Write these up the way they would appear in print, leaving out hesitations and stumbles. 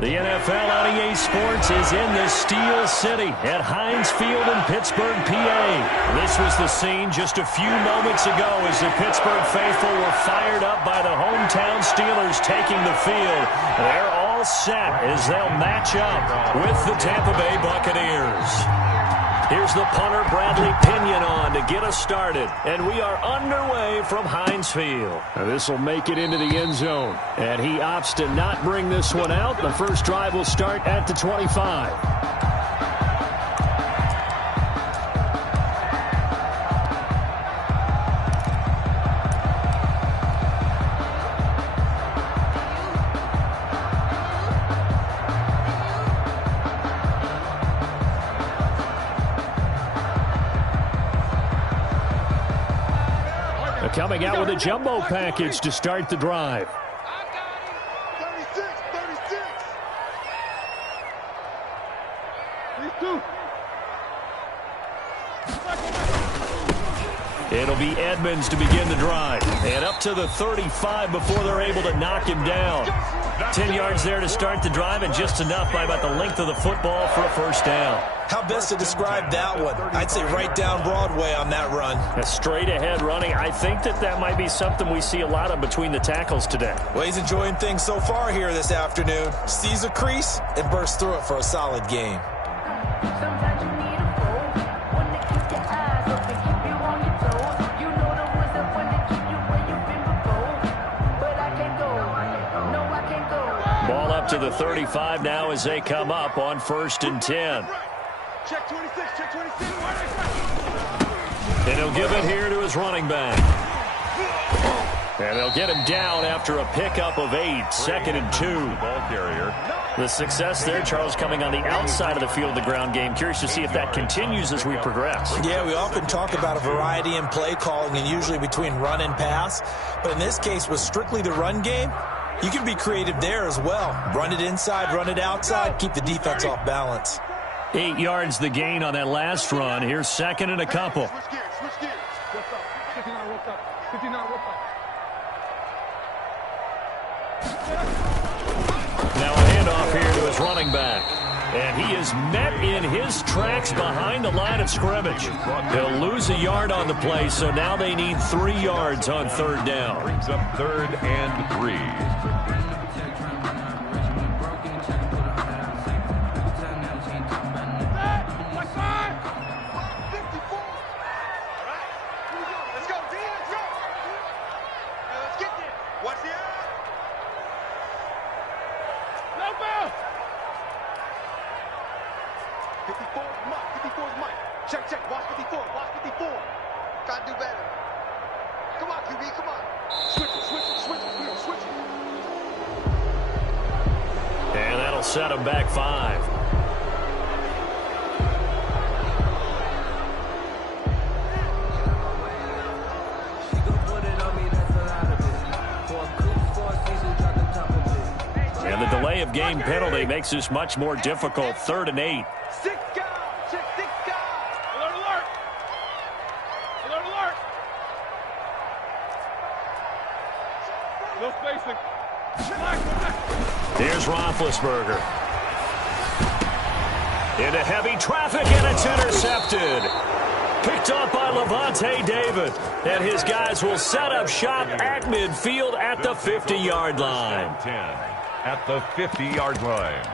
The NFL on EA Sports is in the Steel City at Heinz Field in Pittsburgh, PA. This was the scene just a few moments ago as the Pittsburgh faithful were fired up by the hometown Steelers taking the field. They're all set as they'll match up with the Tampa Bay Buccaneers. Here's the punter, Bradley Pinion, on to get us started. And we are underway from Heinz Field. This will make it into the end zone. And he opts to not bring this one out. The first drive will start at the 25. Coming out with a jumbo package to start the drive. 36. 32. It'll be Edmonds to begin the drive. And up to the 35 before they're able to knock him down. 10 yards there to start the drive, and just enough by about the length of the football for a first down. How best to describe that one? I'd say right down Broadway on that run. A straight-ahead running. I think that might be something we see a lot of between the tackles today. Well, he's enjoying things so far here this afternoon. Sees a crease and bursts through it for a solid game. Sometimes you need a fool, one to keep your eyes open, keep you on your toes. You know the wizard when to keep you where you've been before. But I can't go, no I can't go. Ball up to the 35 now as they come up on 1st and 10. Check 26. And he'll give it here to his running back. And they'll get him down after a pickup of 8, 2nd and 2. Ball carrier. The success there, Charles, coming on the outside of the field, the ground game. Curious to see if that continues as we progress. Yeah, we often talk about a variety in play calling and usually between run and pass. But in this case, with strictly the run game, you can be creative there as well. Run it inside, run it outside, keep the defense off balance. 8 yards the gain on that last run. Here's 2nd and a couple. Switch gears. What's up? 59 what's up? Now a handoff here to his running back. And he is met in his tracks behind the line of scrimmage. He'll lose a yard on the play, so now they need 3 yards on 3rd down. Brings up 3rd and 3. Check. Watch 54. Gotta do better. Come on, QB, come on. Switch it. And that'll set him back 5. And the delay of game penalty makes this much more difficult. 3rd and 8. 6 guys. Check 6 guys. Alert. No spacing. Here's Roethlisberger. Into heavy traffic, and it's intercepted. Picked up by Levante David. And his guys will set up shop at midfield at the 50-yard line. 10 at the 50-yard line.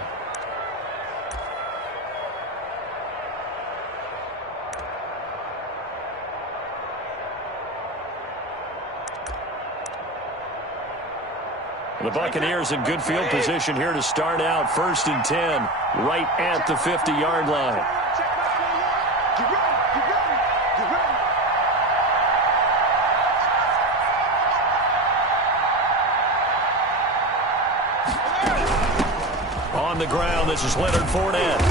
The Buccaneers in good field position here to start out. 1st and 10, right at the 50-yard line. Get ready. On the ground, this is Leonard Fournette.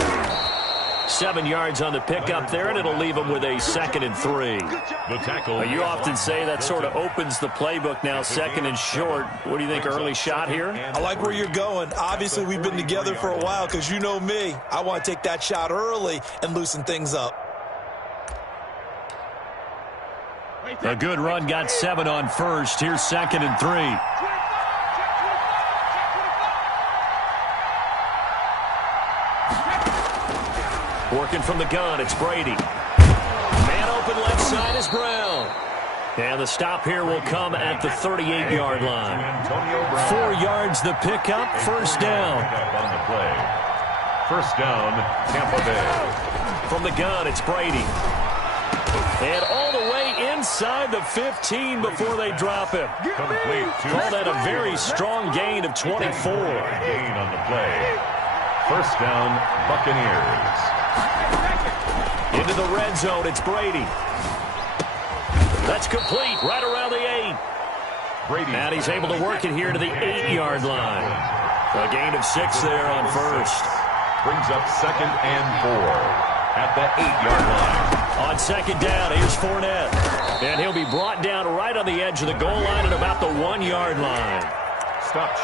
7 yards on the pickup there, and it'll leave him with a 2nd and 3. The tackle. You often say that sort of opens the playbook now, 2nd and short. What do you think, early shot here? I like where you're going. Obviously, we've been together for a while because you know me. I want to take that shot early and loosen things up. A good run, got 7 on 1st. Here's 2nd and 3. Working from the gun, it's Brady. Man open left side is Brown. And the stop here will come at the 38-yard line. 4 yards the pickup, first down. On the play. First down, Tampa Bay. From the gun, it's Brady. And all the way inside the 15 before they drop him. Complete to Call that a very strong gain of 24. Gain on the play. First down, Buccaneers. Into the red zone, it's Brady. That's complete, right around the 8. Brady. And he's able to work it here to the 8-yard line. A gain of 6 there on first. Brings up second and 4 at the 8-yard line. On second down, here's Fournette. And he'll be brought down right on the edge of the goal line at about the 1-yard line.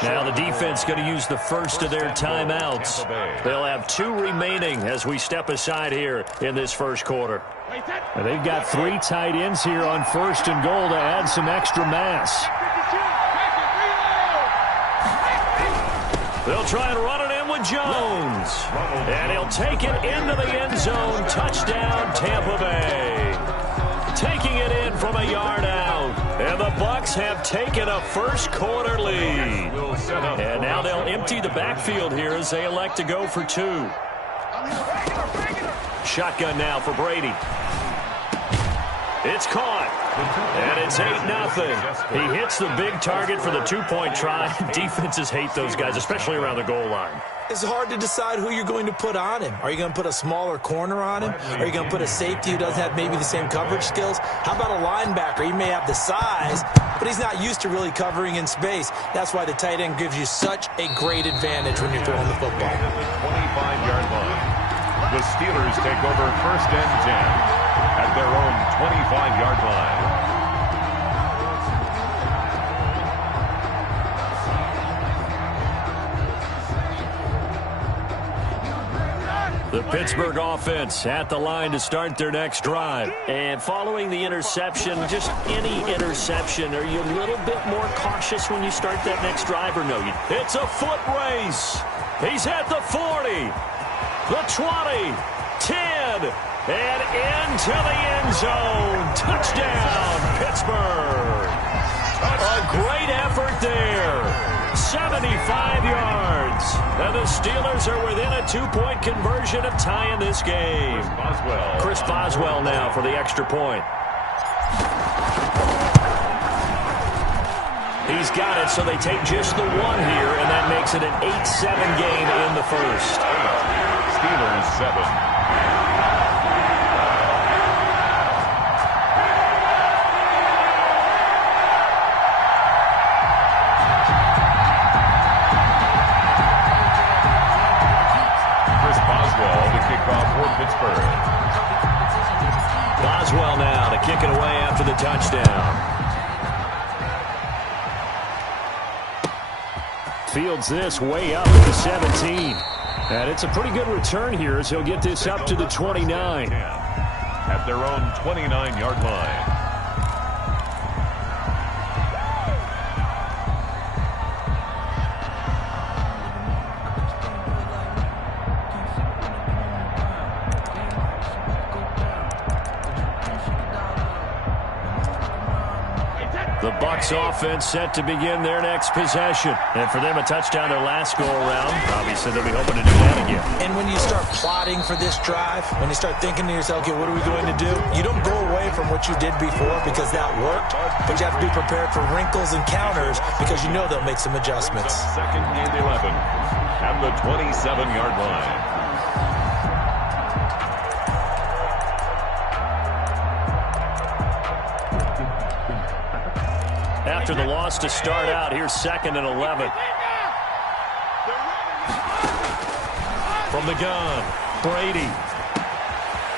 Now the defense going to use the first of their timeouts. They'll have 2 remaining as we step aside here in this first quarter. And they've got 3 tight ends here on first and goal to add some extra mass. They'll try and run it in with Jones. And he'll take it into the end zone. Touchdown, Tampa Bay. Taking it in from a yard out. And the Bucs have taken a first quarter lead. And now they'll empty the backfield here as they elect to go for 2. Shotgun now for Brady. It's caught. And it's 8-0. He hits the big target for the 2-point try. Defenses hate those guys, especially around the goal line. It's hard to decide who you're going to put on him. Are you going to put a smaller corner on him? Are you going to put a safety who doesn't have maybe the same coverage skills? How about a linebacker? He may have the size, but he's not used to really covering in space. That's why the tight end gives you such a great advantage when you're throwing the football. 25-yard line. The Steelers take over first and 10 at their own 25-yard line. The Pittsburgh offense at the line to start their next drive. And following the interception, just any interception, are you a little bit more cautious when you start that next drive or no? It's a foot race. He's at the 40, the 20, 10, and into the end zone. Touchdown, Pittsburgh. A great effort there. 75 yards. And the Steelers are within a 2-point conversion of tying this game. Chris Boswell now for the extra point. He's got it, so they take just the 1 here, and that makes it an 8-7 game in the first. Steelers 7. Pittsburgh. Boswell now to kick it away after the touchdown. Fields this way up at the 17. And it's a pretty good return here as he'll get this up to the 29. At their own 29-yard line. The Bucs offense set to begin their next possession. And for them, a touchdown their last go-around. Obviously, they'll be hoping to do that again. And when you start plotting for this drive, when you start thinking to yourself, okay, what are we going to do? You don't go away from what you did before because that worked, but you have to be prepared for wrinkles and counters because you know they'll make some adjustments. Second and 11 at the 27-yard line. After the loss to start out, here's second and 11. From the gun, Brady.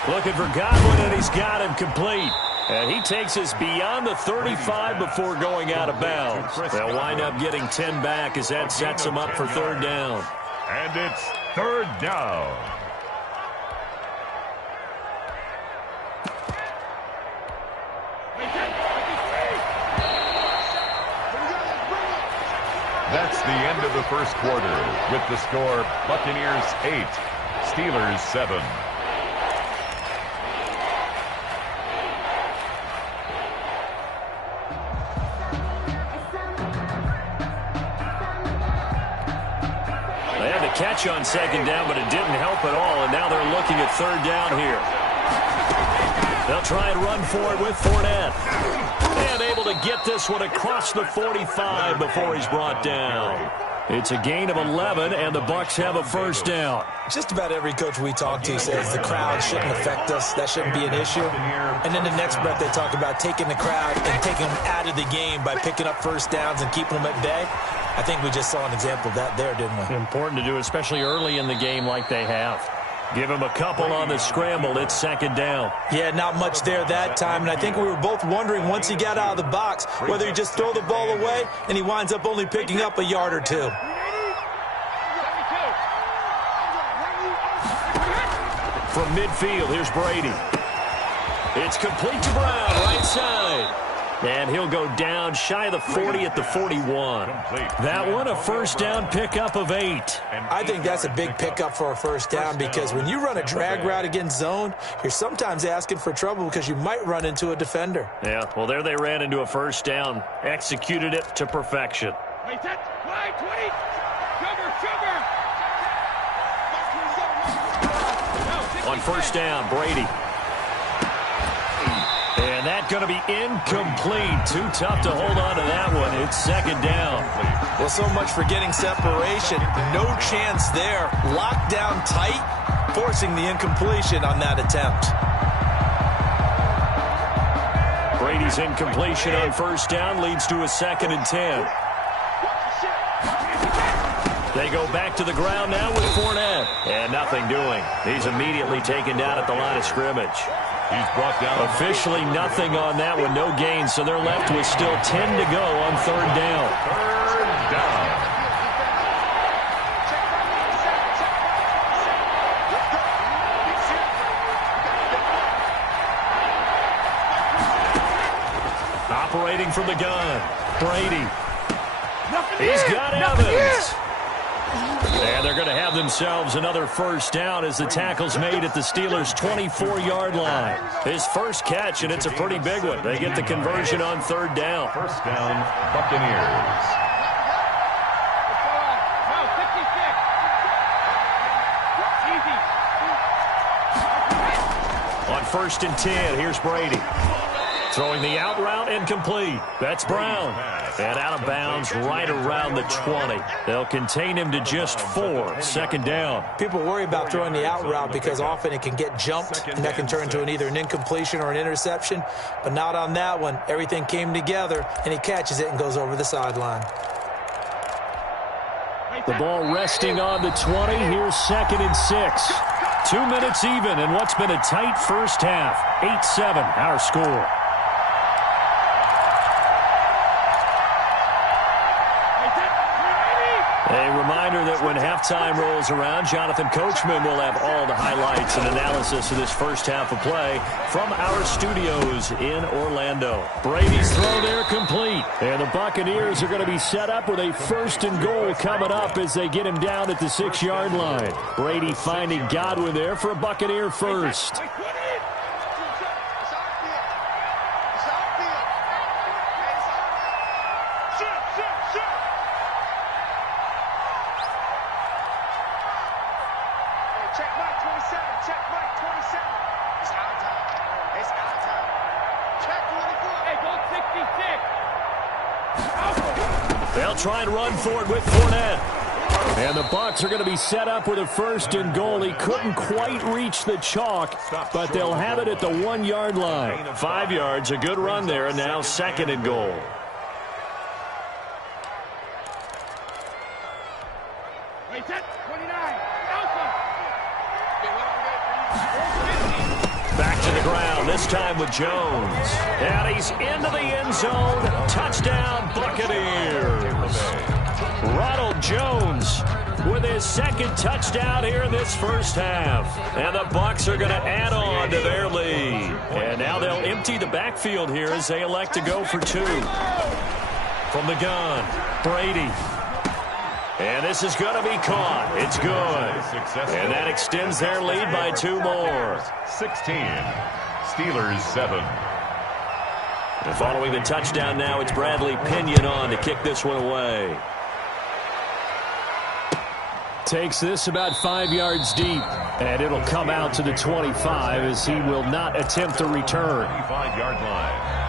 Looking for Godwin, and he's got him complete. And he takes us beyond the 35 before going out of bounds. They'll wind up getting 10 back as that sets them up for third down. And it's third down. That's the end of the first quarter with the score Buccaneers 8, Steelers 7. catch on second down, but it didn't help at all, and now they're looking at third down here. They'll try and run for it with Fournette. And able to get this one across the 45 before he's brought down. It's a gain of 11, and the Bucs have a first down. Just about every coach we talk to says the crowd shouldn't affect us. That shouldn't be an issue. And then the next breath they talk about taking the crowd and taking them out of the game by picking up first downs and keeping them at bay. I think we just saw an example of that there, didn't we? Important to do, especially early in the game like they have. Give him a couple on the scramble. It's second down. Yeah, not much there that time. And I think we were both wondering once he got out of the box whether he just throw the ball away and he winds up only picking up a yard or two. From midfield, here's Brady. It's complete to Brown, right side. And he'll go down shy of the 40 at the 41. That one, a first down pickup of 8. I think that's a big pickup for a first down because when you run a drag route against zone, you're sometimes asking for trouble because you might run into a defender. Yeah, well, there they ran into a first down. Executed it to perfection. On first down, Brady. And that's going to be incomplete. Too tough to hold on to that one. It's second down. Well, so much for getting separation. No chance there. Locked down tight, forcing the incompletion on that attempt. Brady's incompletion on first down leads to a 2nd and 10. They go back to the ground now with Fournette. And nothing doing. He's immediately taken down at the line of scrimmage. He's brought down. Officially nothing on that one. No gain, so they're left with still 10 to go on third down. Third down. Operating from the gun. Brady. He's got Evans. And they're going to have themselves another first down as the tackle's made at the Steelers' 24-yard line. His first catch, and it's a pretty big one. They get the conversion on third down. First down, Buccaneers. On 1st and 10, here's Brady. Throwing the out route incomplete. That's Brown. And out of bounds right around the 20. They'll contain him to just 4. Second down. People worry about throwing the out route because often it can get jumped, and that can turn into either an incompletion or an interception. But not on that one. Everything came together, and he catches it and goes over the sideline. The ball resting on the 20. Here's 2nd and 6. 2 minutes even in what's been a tight first half. 8-7 our score. A reminder that when halftime rolls around, Jonathan Coachman will have all the highlights and analysis of this first half of play from our studios in Orlando. Brady's throw there complete. And the Buccaneers are going to be set up with a 1st and goal coming up as they get him down at the 6-yard line. Brady finding Godwin there for a Buccaneer first. They'll try and run for it with Fournette. And the Bucs are going to be set up with a 1st and goal. He couldn't quite reach the chalk, but they'll have it at the 1-yard line. 5 yards, a good run there, and now 2nd and goal. Back to the ground, this time with Jones. And he's into the end zone. Touchdown, Buccaneers. Ronald Jones with his 2nd touchdown here in this first half. And the Bucs are going to add on to their lead. And now they'll empty the backfield here as they elect to go for 2. From the gun, Brady. And this is going to be caught. It's good. And that extends their lead by 2 more. 16. Steelers 7. And following the touchdown now, it's Bradley Pinion on to kick this one away. takes this about 5 yards deep, and it'll come out to the 25 as he will not attempt to return. 25-yard line.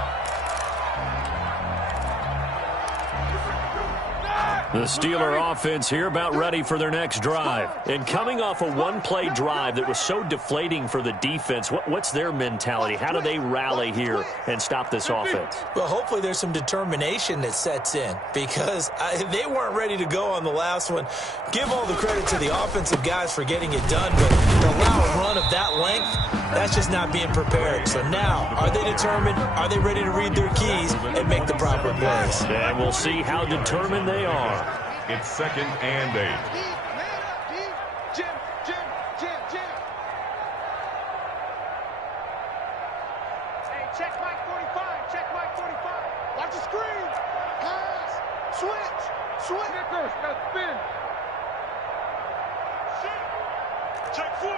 The Steeler offense here about ready for their next drive. And coming off a one-play drive that was so deflating for the defense, what's their mentality? How do they rally here and stop this offense? Well, hopefully there's some determination that sets in because they weren't ready to go on the last one. Give all the credit to the offensive guys for getting it done, but to allow a run of that length, that's just not being prepared. So now, are they determined? Are they ready to read their keys and make the proper plays? And we'll see how determined they are. It's 2nd and 8. Jim. Hey, check Mike 45. Check Mike 45. Watch the screen. Pass. Switch. Got to spin. Check four.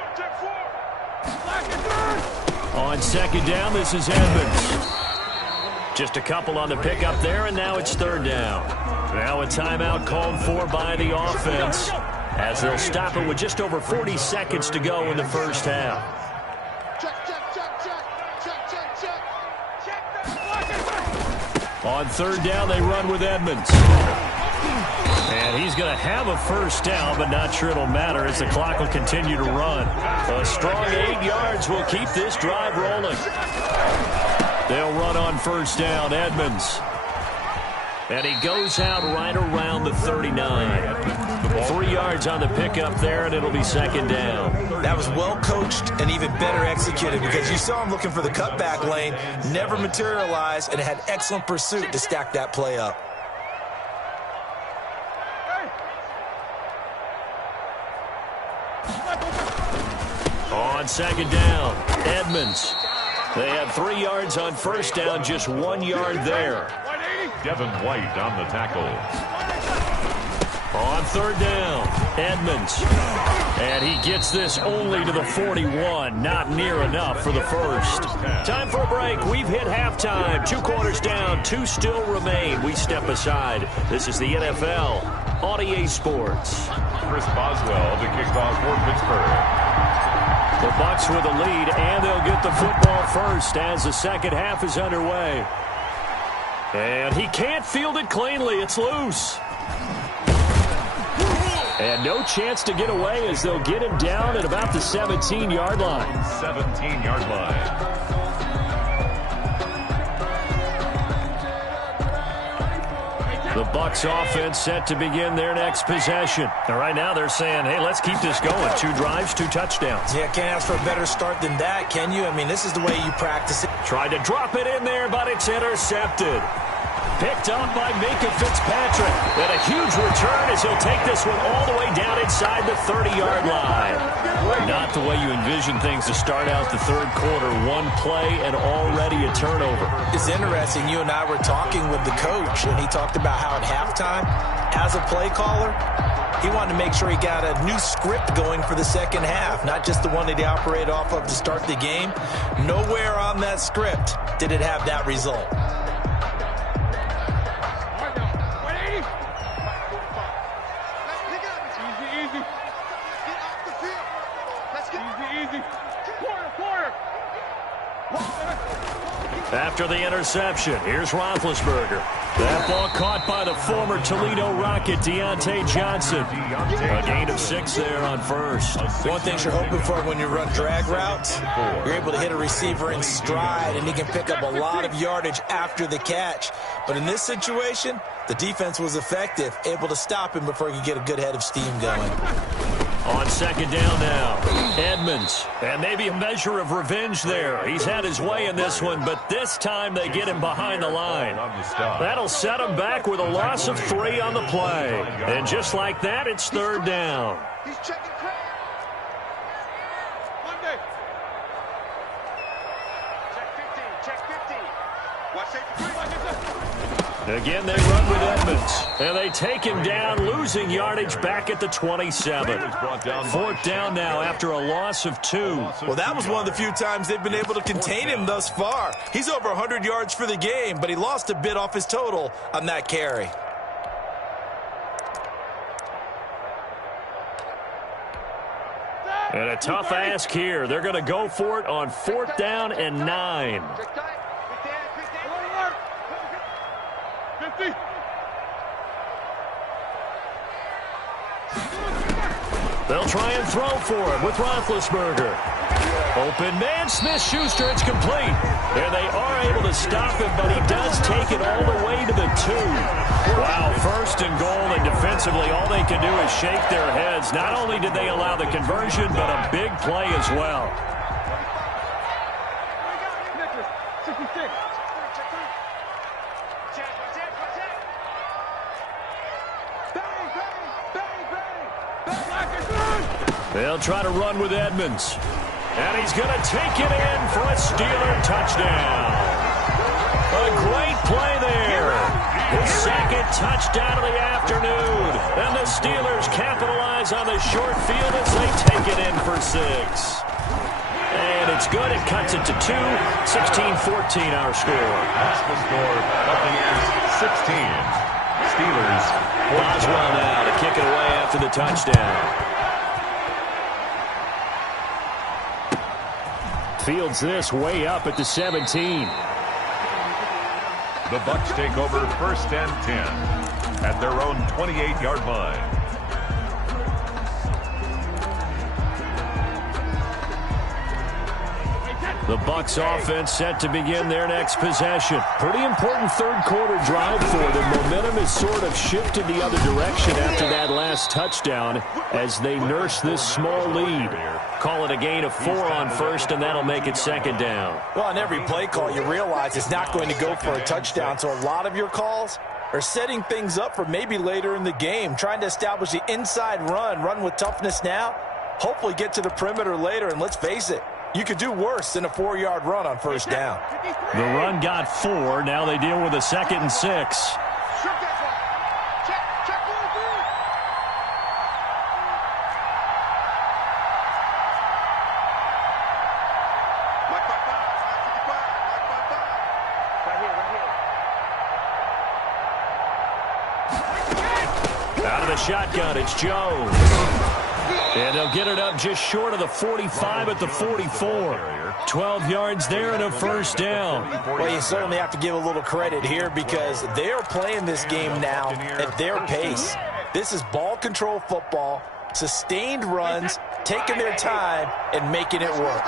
On 2nd down, this is Edmonds. Just a couple on the pickup there, and now it's 3rd down. Now a timeout called for by the offense as they'll stop it with just over 40 seconds to go in the first half. On 3rd down, they run with Edmonds. And he's going to have a first down, but not sure it'll matter as the clock will continue to run. A strong 8 yards will keep this drive rolling. They'll run on 1st down, Edmonds. And he goes out right around the 39. 3 yards on the pickup there, and it'll be 2nd down. That was well coached and even better executed because you saw him looking for the cutback lane, never materialized, and had excellent pursuit to stack that play up. On 2nd down, Edmonds. They had 3 yards on 1st down, just 1 yard there. Devin White on the tackle. On 3rd down, Edmonds. And he gets this only to the 41. Not near enough for the first. Time for a break. We've hit halftime. 2 quarters down. 2 still remain. We step aside. This is the NFL on EA Sports. Chris Boswell to kick off for Pittsburgh. The Bucs with a lead, and they'll get the football first as the second half is underway. And he can't field it cleanly. It's loose. And no chance to get away as they'll get him down at about the 17-yard line. 17-yard line. The Bucs offense set to begin their next possession. And right now they're saying, hey, let's keep this going. 2 drives, 2 touchdowns. Yeah, can't ask for a better start than that, can you? I mean, this is the way you practice it. Tried to drop it in there, but it's intercepted. Picked up by Minkah Fitzpatrick. And a huge return as he'll take this one all the way down inside the 30-yard line. Not the way you envision things to start out the 3rd quarter. 1 play and already a turnover. It's interesting. You and I were talking with the coach, and he talked about how at halftime, as a play caller, he wanted to make sure he got a new script going for the second half, not just the one that he operated off of to start the game. Nowhere on that script did it have that result. After the interception, here's Roethlisberger. That ball caught by the former Toledo Rocket, Deontay Johnson. A gain of 6 there on first. One thing you're hoping for when you run drag routes, you're able to hit a receiver in stride, and he can pick up a lot of yardage after the catch. But in this situation, the defense was effective, able to stop him before he could get a good head of steam going. On 2nd down now, Edmonds. And maybe a measure of revenge there. He's had his way in this one, but this time they get him behind the line. That'll set him back with a loss of 3 on the play. And just like that, it's 3rd down. He's checking crowd. Monday. Check 15. Watch safety. Again, they run with Edmonds. And they take him down, losing yardage back at the 27. 4th down now after a loss of 2. Well, that was one of the few times they've been able to contain him thus far. He's over 100 yards for the game, but he lost a bit off his total on that carry. And a tough ask here. They're going to go for it on 4th down and 9. They'll try and throw for him with Roethlisberger. Open man, Smith-Schuster, it's complete. And they are able to stop him, but he does take it all the way to the 2. Wow, 1st and goal, and defensively all they can do is shake their heads. Not only did they allow the conversion, but a big play as well. They'll try to run with Edmonds. And he's going to take it in for a Steeler touchdown. A great play there. His 2nd touchdown of the afternoon. And the Steelers capitalize on the short field as they take it in for 6. And it's good. It cuts it to 2. 16-14 our score. That's the score. Buccaneers 16. Steelers 14. Boswell now to kick it away after the touchdown. Fields this way up at the 17. The Bucs take over 1st and 10 at their own 28-yard line. The Bucs offense set to begin their next possession. Pretty important 3rd quarter drive for them. Momentum has sort of shifted the other direction after that last touchdown as they nurse this small lead. Call it a gain of 4 on 1st, and that'll make it 2nd down. Well, on every play call, you realize it's not going to go for a touchdown, so a lot of your calls are setting things up for maybe later in the game, trying to establish the inside run with toughness now, hopefully get to the perimeter later, and let's face it, you could do worse than a 4-yard run on 1st down. The run got 4. Now they deal with a 2nd and 6. Out of the shotgun, it's Jones. And they'll get it up just short of the 45 at the 44. 12 yards there and a 1st down. Well, you certainly have to give a little credit here because they are playing this game now at their pace. This is ball control football, sustained runs, taking their time, and making it work.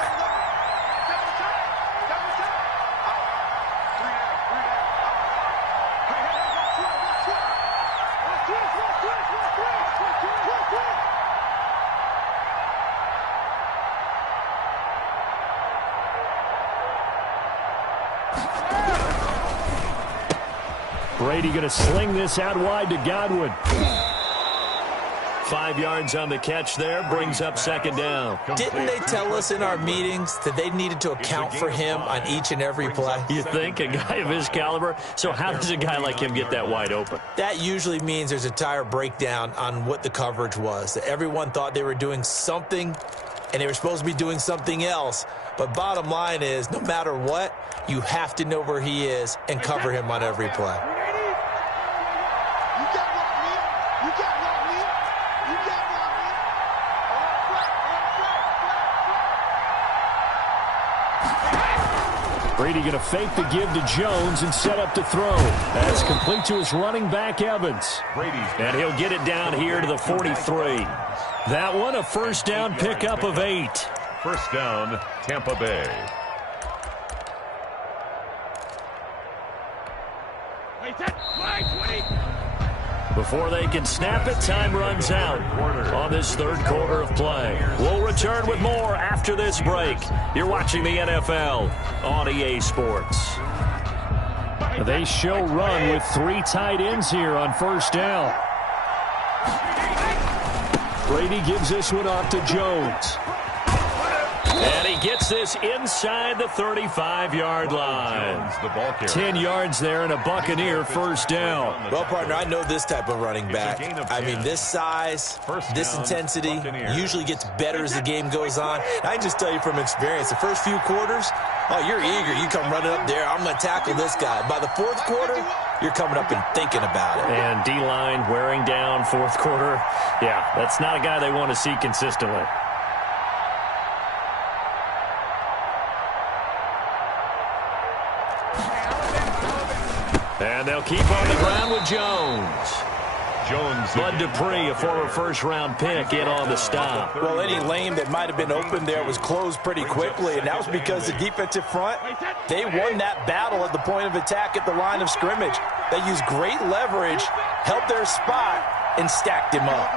Brady going to sling this out wide to Godwin. 5 yards on the catch there, brings up 2nd down. Didn't they tell us in our meetings that they needed to account for him on each and every play? You think? A guy of his caliber? So how does a guy like him get that wide open? That usually means there's a tire breakdown on what the coverage was. That everyone thought they were doing something, and they were supposed to be doing something else. But bottom line is, no matter what, you have to know where he is and cover him on every play. Brady going to fake the give to Jones and set up to throw. That's complete to his running back, Evans. And he'll get it down here to the 43. That one a 1st down pickup of 8. 1st down, Tampa Bay. Before they can snap it, time runs out on this 3rd quarter of play. We'll return with more after this break. You're watching the NFL on EA Sports. They show run with 3 tight ends here on 1st down. Brady gives this one off to Jones. And he gets this inside the 35-yard line. 10 yards there and a Buccaneer 1st down. Well, partner, I know this type of running back. I mean, this size, this intensity usually gets better as the game goes on. I can just tell you from experience, the first few quarters, oh, you're eager. You come running up there, I'm going to tackle this guy. By the 4th quarter, you're coming up and thinking about it. And D-line wearing down 4th quarter. Yeah, that's not a guy they want to see consistently. And they'll keep on the ground with Jones. Bud Dupree, a former first-round pick, in on the stop. Well, any lane that might have been open there was closed pretty quickly, and that was because the defensive front, they won that battle at the point of attack at the line of scrimmage. They used great leverage, held their spot, and stacked him up.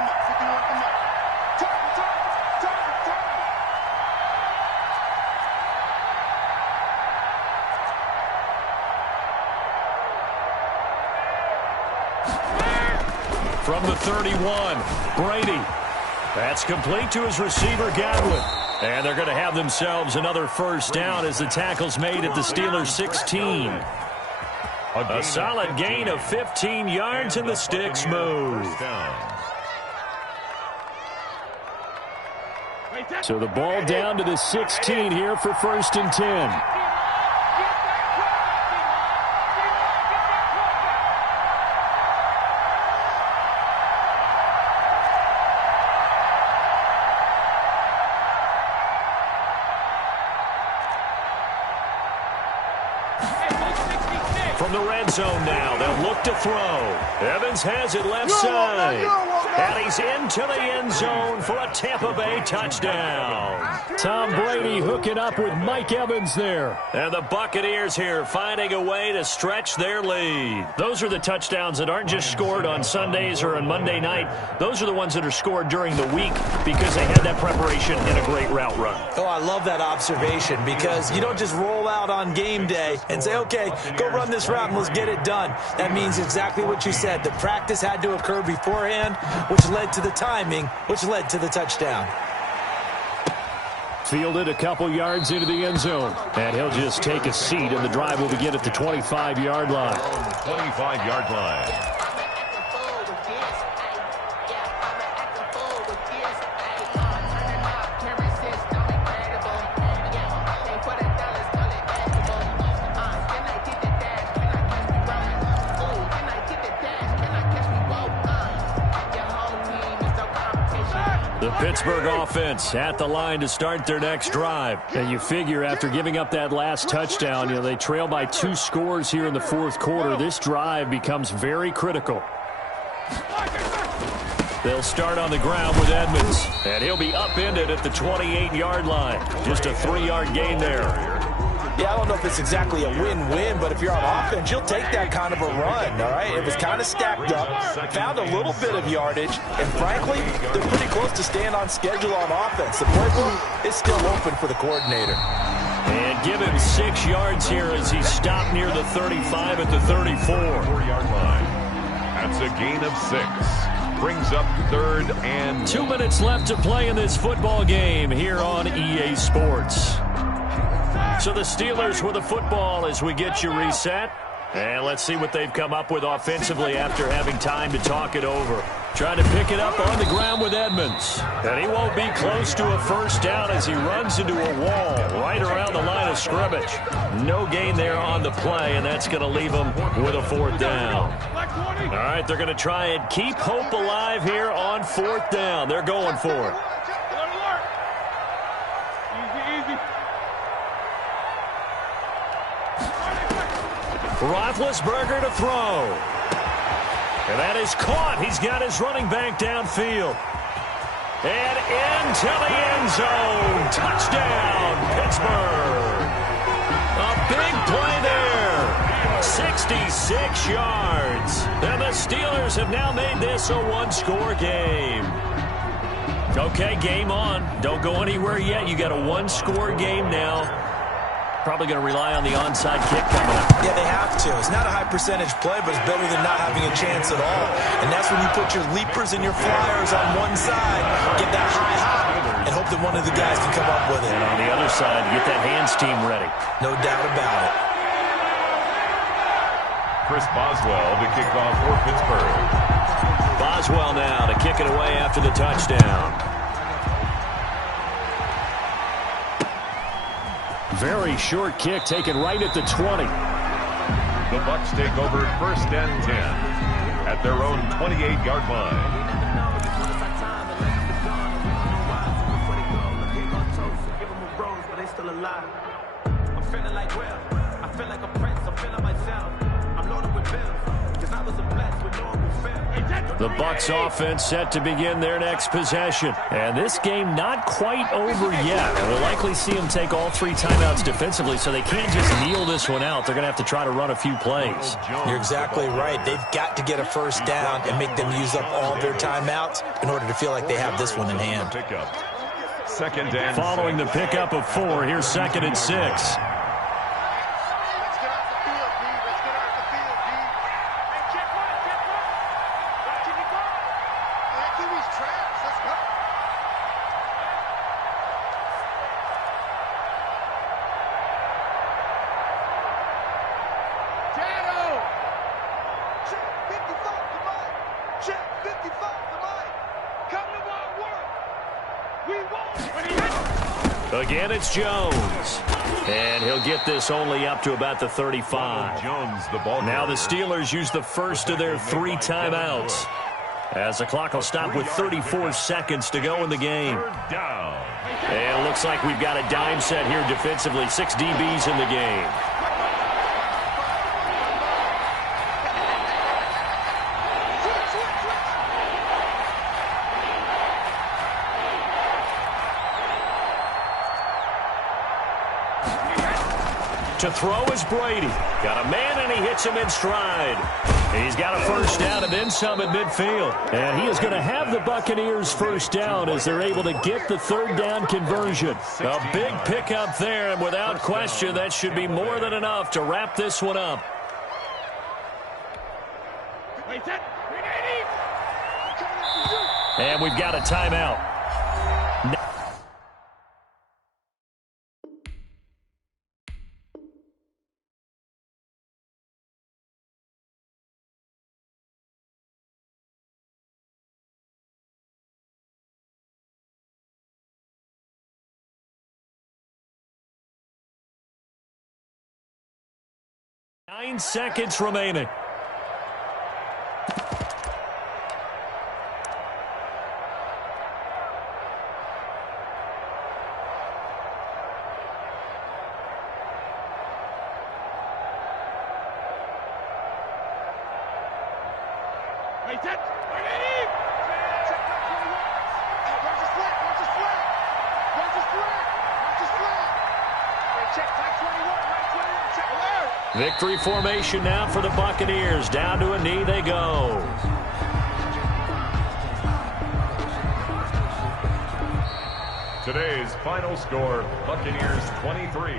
From the 31, Brady. That's complete to his receiver, Godwin. And they're going to have themselves another first down as the tackle's made at the Steelers' 16. A solid gain of 15 yards, and the sticks move. So the ball down to the 16 here for 1st and 10. From the red zone now, they'll look to throw. Evans has it left side. And he's into the end zone for a Tampa Bay touchdown. Tom Brady hooking up with Mike Evans there. And the Buccaneers here finding a way to stretch their lead. Those are the touchdowns that aren't just scored on Sundays or on Monday night. Those are the ones that are scored during the week because they had that preparation in a great route run. Oh, I love that observation because you don't just roll out on game day and say, okay, go run this route and let's get it done. That means exactly what you said. The practice had to occur beforehand, which led to the timing, which led to the touchdown. Fielded a couple yards into the end zone. And he'll just take a seat, and the drive will begin at the 25-yard line. 25-yard line. The Pittsburgh offense at the line to start their next drive. And you figure after giving up that last touchdown, they trail by 2 scores here in the 4th quarter. This drive becomes very critical. They'll start on the ground with Edmonds. And he'll be upended at the 28-yard line. Just a 3-yard gain there. Yeah, I don't know if it's exactly a win-win, but if you're on offense, you'll take that kind of a run, all right? It was kind of stacked up, found a little bit of yardage, and frankly, they're pretty close to staying on schedule on offense. The playbook is still open for the coordinator. And give him 6 yards here as he stopped near the 35 at the 34-yard line. That's a gain of 6. Brings up 3rd and 2 minutes left to play in this football game here on EA Sports. So the Steelers with the football as we get you reset. And let's see what they've come up with offensively after having time to talk it over. Trying to pick it up on the ground with Edmonds. And he won't be close to a first down as he runs into a wall right around the line of scrimmage. No gain there on the play, and that's going to leave him with a 4th down. All right, they're going to try and keep hope alive here on 4th down. They're going for it. Roethlisberger to throw. And that is caught. He's got his running back downfield. And into the end zone. Touchdown, Pittsburgh. A big play there. 66 yards. And the Steelers have now made this a 1-score game. Okay, game on. Don't go anywhere yet. You got a 1-score game now. Probably going to rely on the onside kick coming up. Yeah, they have to. It's not a high percentage play, but it's better than not having a chance at all. And that's when you put your leapers and your flyers on one side, get that high hop, and hope that one of the guys can come up with it. And on the other side, get that hands team ready. No doubt about it. Chris Boswell to kick off for Pittsburgh. Boswell now to kick it away after the touchdown. Very short kick taken right at the 20. The Bucs take over 1st and 10 at their own 28-yard line. I'm feeling like Will. I feel like a prince. I'm feeling myself. The Bucs offense set to begin their next possession. And this game not quite over yet. And we'll likely see them take all 3 timeouts defensively, so they can't just kneel this one out. They're going to have to try to run a few plays. You're exactly right. They've got to get a first down and make them use up all their timeouts in order to feel like they have this one in hand. Second and Following the pickup of 4, here's 2nd and 6. Again, it's Jones. And he'll get this only up to about the 35. Now the Steelers use the first of their 3 timeouts, as the clock will stop with 34 seconds to go in the game. And it looks like we've got a dime set here defensively. 6 DBs in the game. To throw is Brady. Got a man, and he hits him in stride. He's got a first down and then some at midfield. And he is going to have the Buccaneers first down as they're able to get the 3rd down conversion. A big pickup there, and without question, that should be more than enough to wrap this one up. And we've got a timeout. Nine seconds remaining. Victory formation now for the Buccaneers. Down to a knee they go. Today's final score, Buccaneers 23.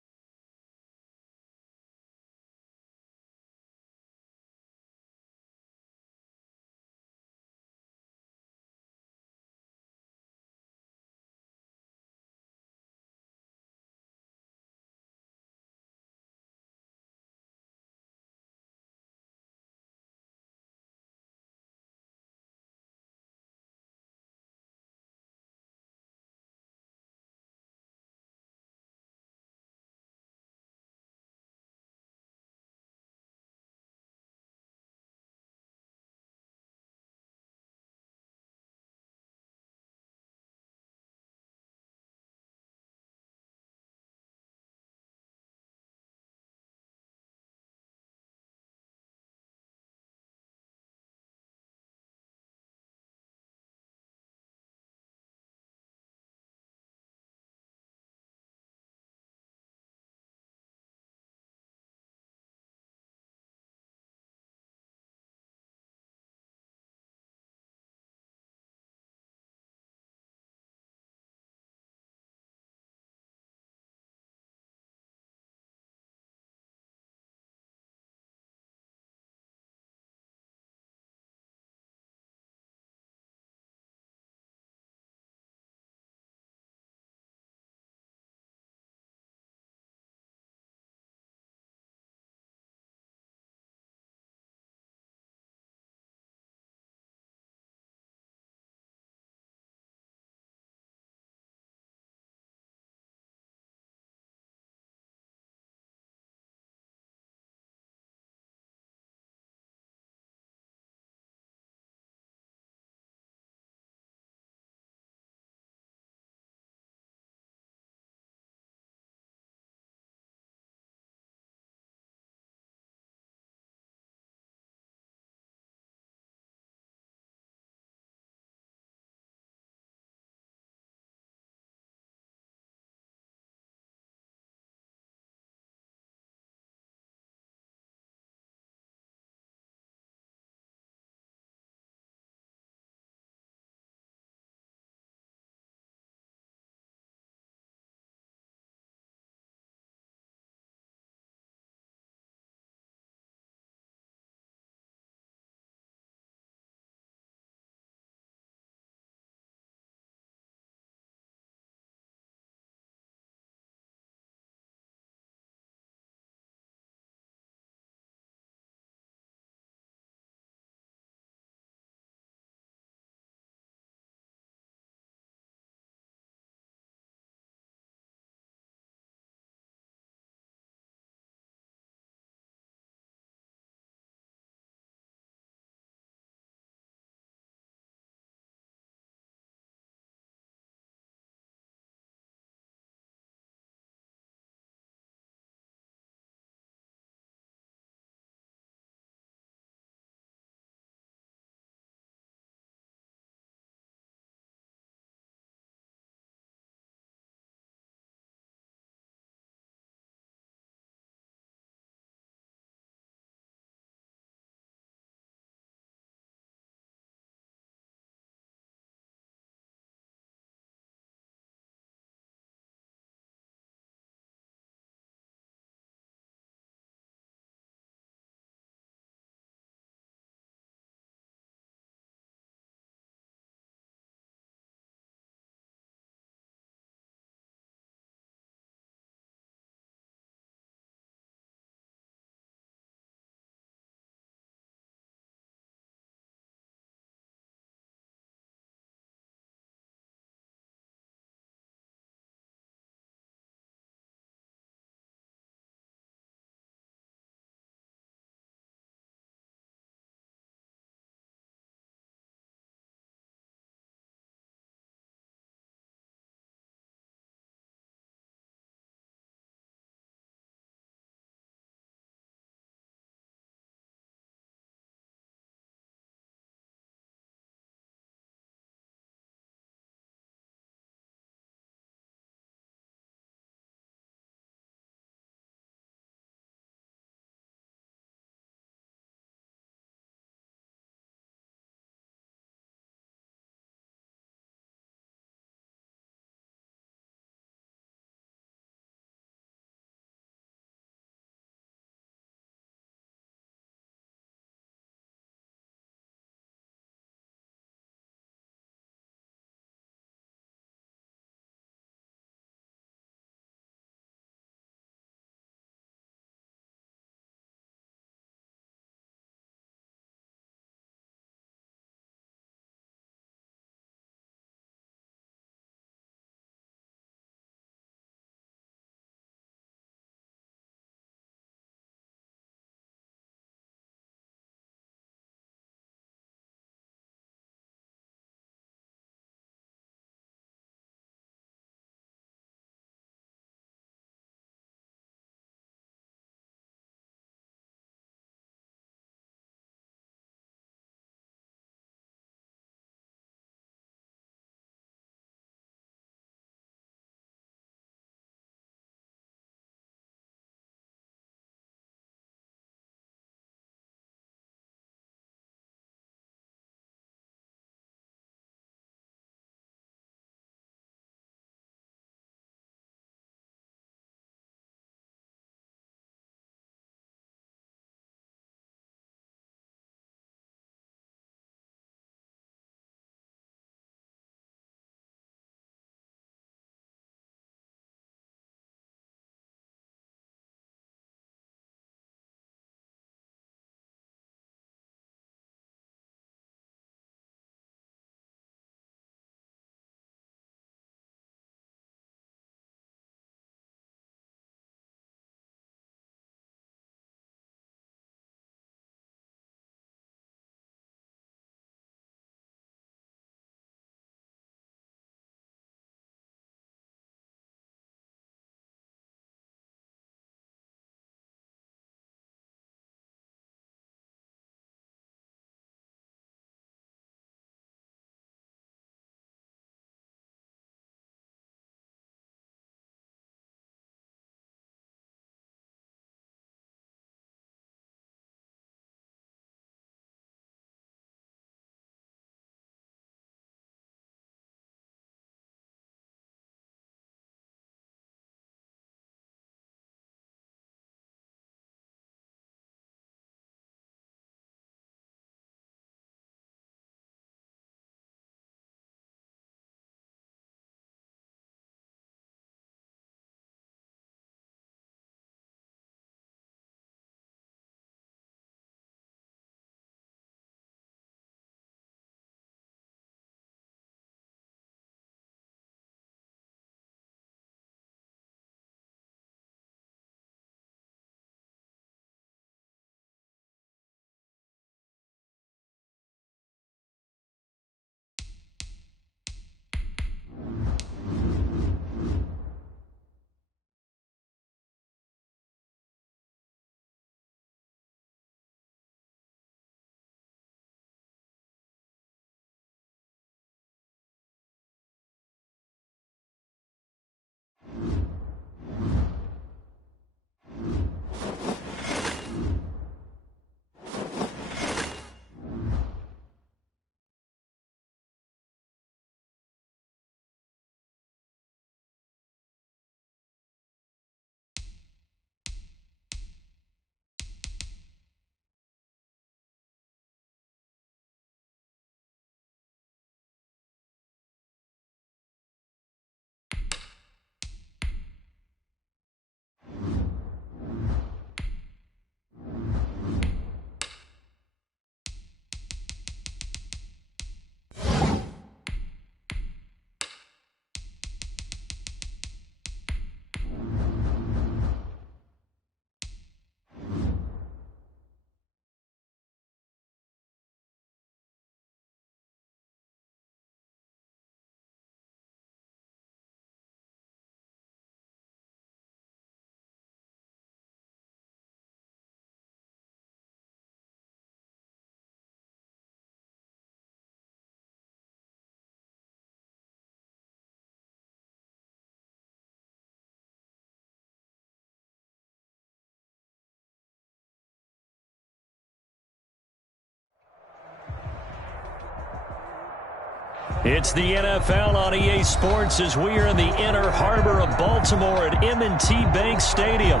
It's the NFL on EA Sports as we are in the inner harbor of Baltimore at M&T Bank Stadium.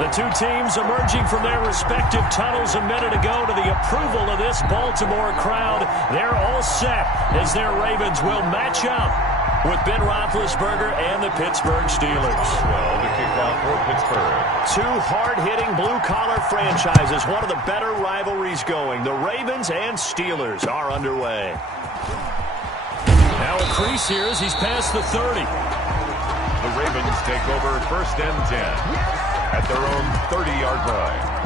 The two teams emerging from their respective tunnels a minute ago to the approval of this Baltimore crowd. They're all set as their Ravens will match up with Ben Roethlisberger and the Pittsburgh Steelers. Well, to kick off for Pittsburgh. Two hard-hitting blue-collar franchises, one of the better rivalries going. The Ravens and Steelers are underway. Now a crease here as he's past the 30. The Ravens take over 1st and 10 at their own 30-yard line.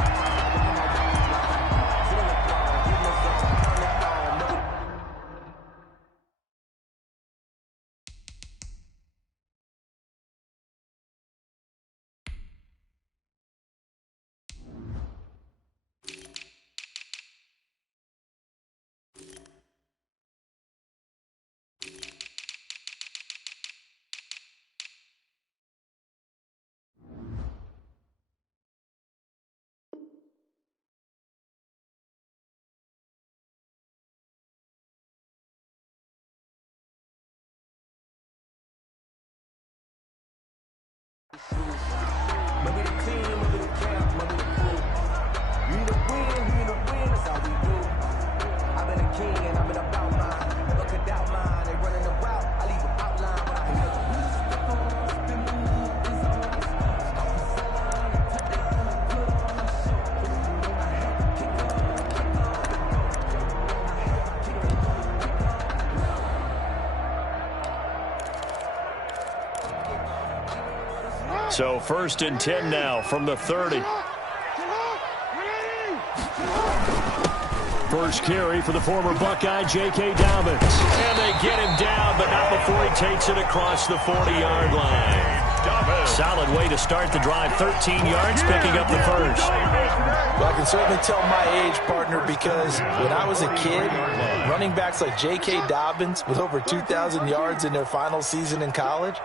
So 1st and 10 now from the 30. First carry for the former Buckeye, J.K. Dobbins. And they get him down, but not before he takes it across the 40-yard line. Solid way to start the drive. 13 yards, picking up the first. Well, I can certainly tell my age, partner, because when I was a kid, running backs like J.K. Dobbins with over 2,000 yards in their final season in college,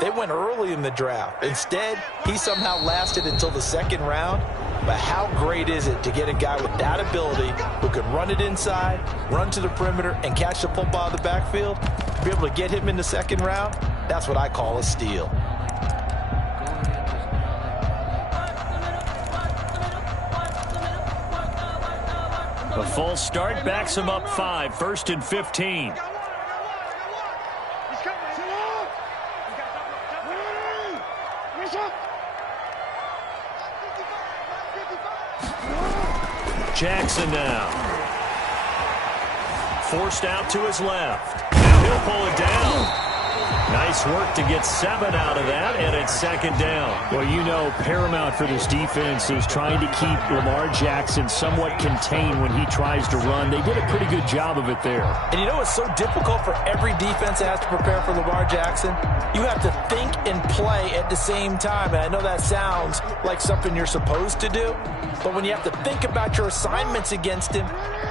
they went early in the draft. Instead, he somehow lasted until the 2nd round. But how great is it to get a guy with that ability who can run it inside, run to the perimeter, and catch the football out of the backfield? To be able to get him in the 2nd round, that's what I call a steal. A false start backs him up 5, 1st and 15. Jackson now. Forced out to his left. Now he'll pull it down. Nice work to get 7 out of that, and it's 2nd down. Well, you know, paramount for this defense is trying to keep Lamar Jackson somewhat contained when he tries to run. They did a pretty good job of it there. And you know it's so difficult for every defense that has to prepare for Lamar Jackson? You have to think and play at the same time. And I know that sounds like something you're supposed to do, but when you have to think about your assignments against him,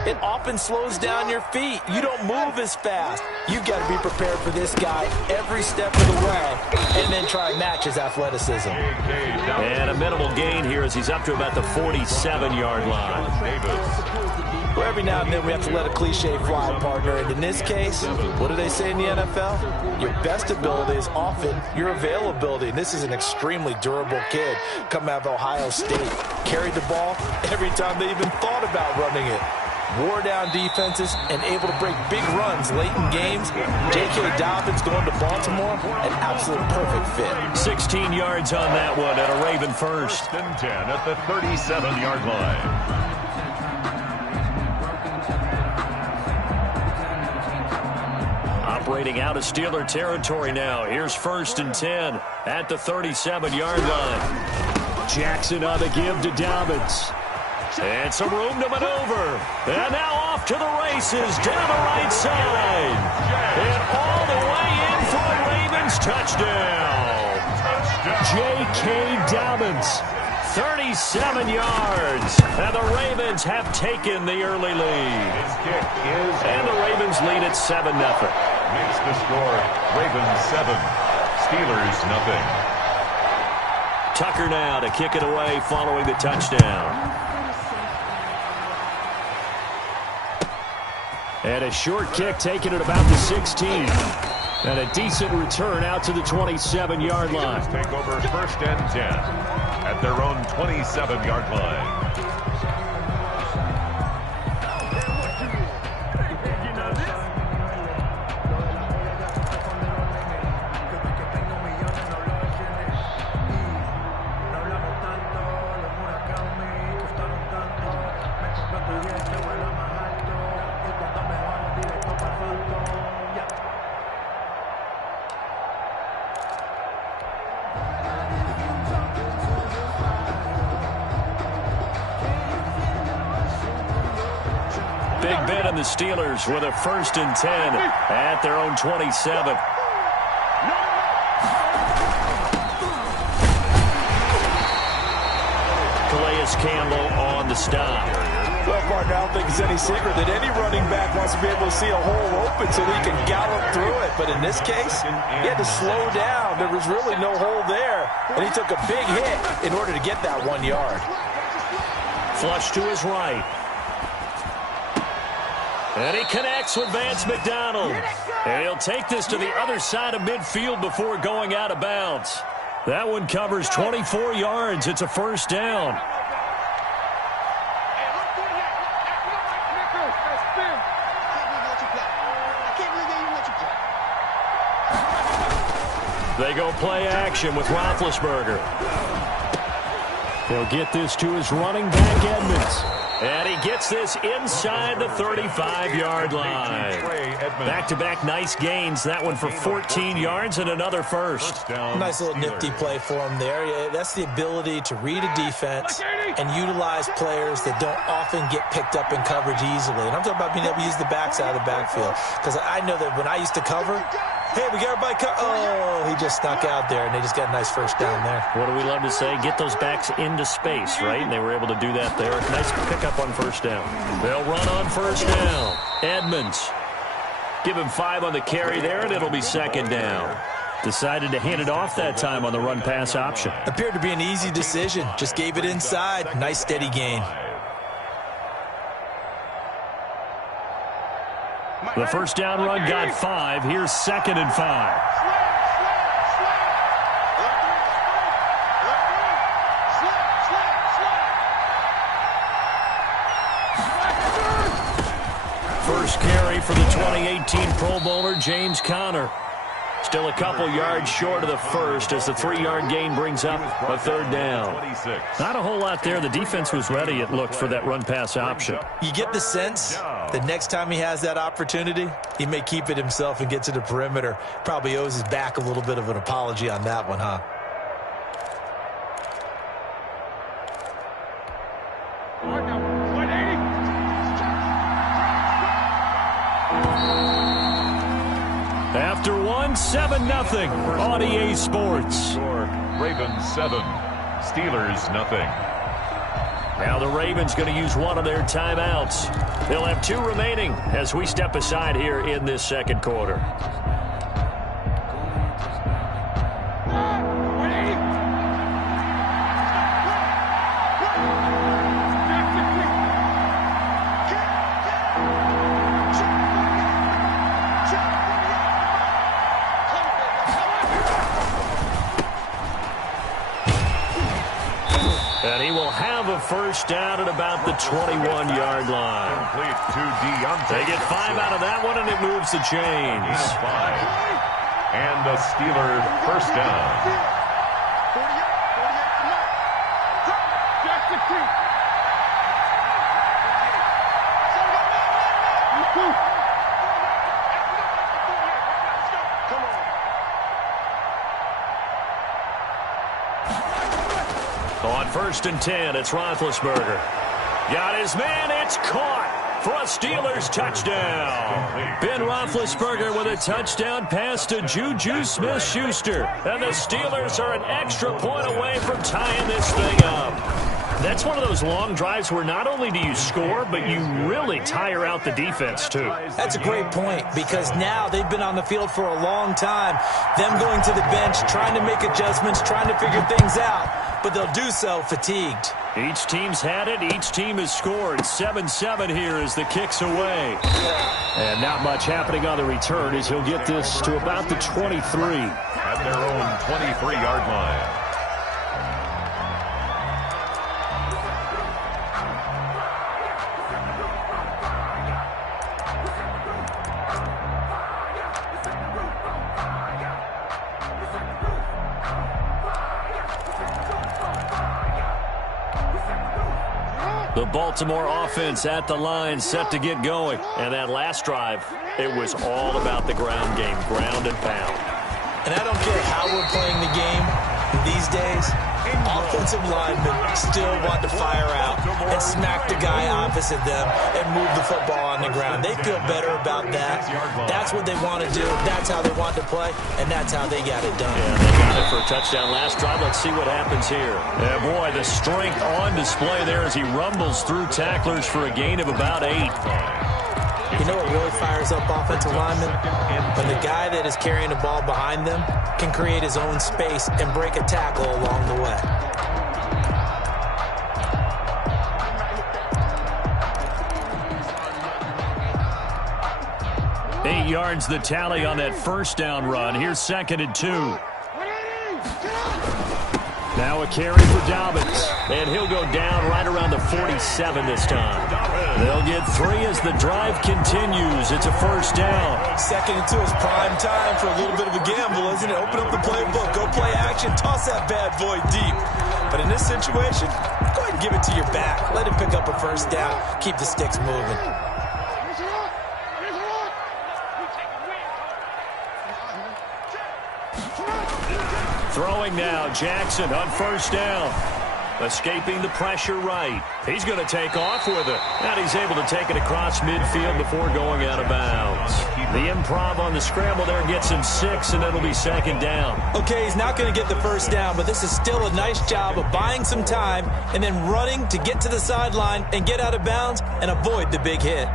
it often slows down your feet. You don't move as fast. You've got to be prepared for this guy every step of the way and then try and match his athleticism. And a minimal gain here as he's up to about the 47-yard line. Well, every now and then we have to let a cliche fly, partner. And in this case, what do they say in the NFL? Your best ability is often your availability. And this is an extremely durable kid coming out of Ohio State. Carried the ball every time they even thought about running it. Wore down defenses and able to break big runs late in games. J.K. Dobbins going to Baltimore, an absolute perfect fit. 16 yards on that one at a Raven first. 1st and 10 at the 37-yard line. Operating out of Steeler territory now. Here's 1st and 10 at the 37-yard line. Jackson on the give to Dobbins. And some room to maneuver. And now off to the races down the right side. And all the way in for a Ravens touchdown. J.K. Dobbins, 37 yards. And the Ravens have taken the early lead. And the Ravens lead at 7-0. Makes the score Ravens 7, Steelers nothing. Tucker now to kick it away following the touchdown. And a short kick taken at about the 16. And a decent return out to the 27-yard line. Take over first and 10 at their own 27-yard line. Big Ben and the Steelers with a 1st and 10 at their own 27. Calais Campbell on the stop. Well, partner, I don't think it's any secret that any running back wants to be able to see a hole open so he can gallop through it. But in this case, he had to slow down. There was really no hole there, and he took a big hit in order to get that 1 yard. Flush to his right. And he connects with Vance McDonald. And he'll take this to the other side of midfield before going out of bounds. That one covers 24 yards. It's a 1st down. They go play action with Roethlisberger. He'll get this to his running back, Edmonds. And he gets this inside the 35-yard line. Back-to-back nice gains. That one for 14 yards and another 1st. Nice little nifty play for him there. Yeah, that's the ability to read a defense and utilize players that don't often get picked up in coverage easily. And I'm talking about being able to use the backside of the backfield. Because I know that when I used to cover, hey, we got everybody oh, he just snuck out there, and they just got a nice 1st down there. What do we love to say? Get those backs into space, right? And they were able to do that there. Nice pickup on 1st down. They'll run on 1st down. Edmonds. Give him 5 on the carry there, and it'll be 2nd down. Decided to hand it off that time on the run-pass option. Appeared to be an easy decision. Just gave it inside. Nice, steady gain. The 1st down run got 5. Here's 2nd and 5. First carry for the 2018 Pro Bowler, James Conner. Still a couple yards short of the 1st as the 3-yard gain brings up a 3rd down. Not a whole lot there. The defense was ready, it looked, for that run-pass option. You get the sense that next time he has that opportunity, he may keep it himself and get to the perimeter. Probably owes his back a little bit of an apology on that one, huh? After 7-0 on EA Sports. Ravens 7, Steelers nothing. Now the Ravens going to use one of their timeouts. They'll have 2 remaining as we step aside here in this 2nd quarter. And he will have a 1st down at about the 21-yard line. They get 5 out of that one, and it moves the chains. 5. And the Steeler 1st down. On 1st and 10, it's Roethlisberger. Got his man, it's caught for a Steelers touchdown. Ben Roethlisberger with a touchdown pass to Juju Smith-Schuster. And the Steelers are an extra point away from tying this thing up. That's one of those long drives where not only do you score, but you really tire out the defense, too. That's a great point, because now they've been on the field for a long time. Them going to the bench, trying to make adjustments, trying to figure things out, but they'll do so fatigued. Each team's had it. Each team has scored. 7-7 here as the kick's away. And not much happening on the return as he'll get this to about the 23. At their own 23-yard line. The Baltimore offense at the line, set to get going. And that last drive, it was all about the ground game, ground and pound. And I don't care how we're playing the game these days, offensive linemen still want to fire out and smack the guy opposite them and move the football on the ground. They feel better about that. That's what they want to do. That's how they want to play, and that's how they got it done. Yeah, they got it for a touchdown last drive. Let's see what happens here. Yeah, boy, the strength on display there as he rumbles through tacklers for a gain of about 8. You know what really fires up offensive linemen? When the guy that is carrying the ball behind them can create his own space and break a tackle along the way. Eight yards the tally on that first down run. Here's 2nd and 2. Now a carry for Dobbins, and he'll go down right around the 47 this time. They'll get 3 as the drive continues. It's a first down. 2nd and 2 is prime time for a little bit of a gamble, isn't it? Open up the playbook, go play action, toss that bad boy deep. But in this situation, go ahead and give it to your back. Let him pick up a first down. Keep the sticks moving. Throwing now, Jackson on first down. Escaping the pressure right. He's going to take off with it. And he's able to take it across midfield before going out of bounds. The improv on the scramble there gets him 6, and it'll be 2nd down. Okay, he's not going to get the first down, but this is still a nice job of buying some time and then running to get to the sideline and get out of bounds and avoid the big hit.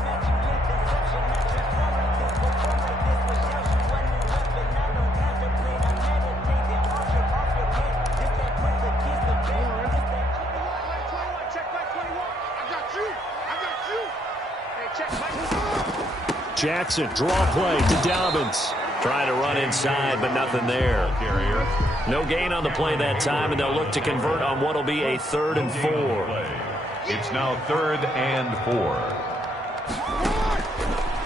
Jackson, draw play to Dobbins. Trying to run inside, but nothing there. No gain on the play that time, and they'll look to convert on what will be a 3rd and 4. It's now 3rd and 4.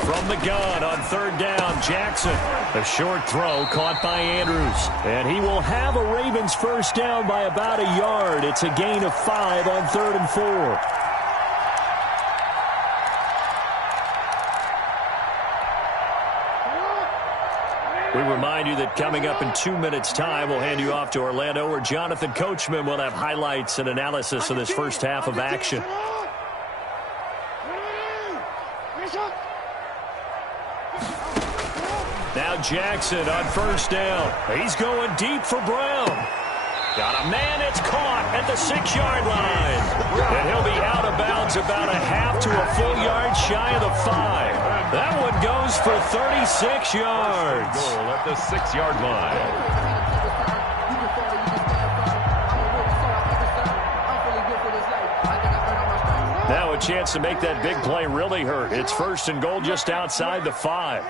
From the gun on 3rd down, Jackson. A short throw caught by Andrews. And he will have a Ravens first down by about a yard. It's a gain of 5 on 3rd and 4. We remind you that coming up in 2 minutes' time, we'll hand you off to Orlando, where Jonathan Coachman will have highlights and analysis of this first half of action. Now Jackson on first down. He's going deep for Brown. Got a man, it's caught at the 6-yard line. And he'll be out of bounds about a half to a full yard shy of the 5. That one goes for 36 yards. Goal at the 6-yard line. Now a chance to make that big play really hurt. It's 1st and goal just outside the 5.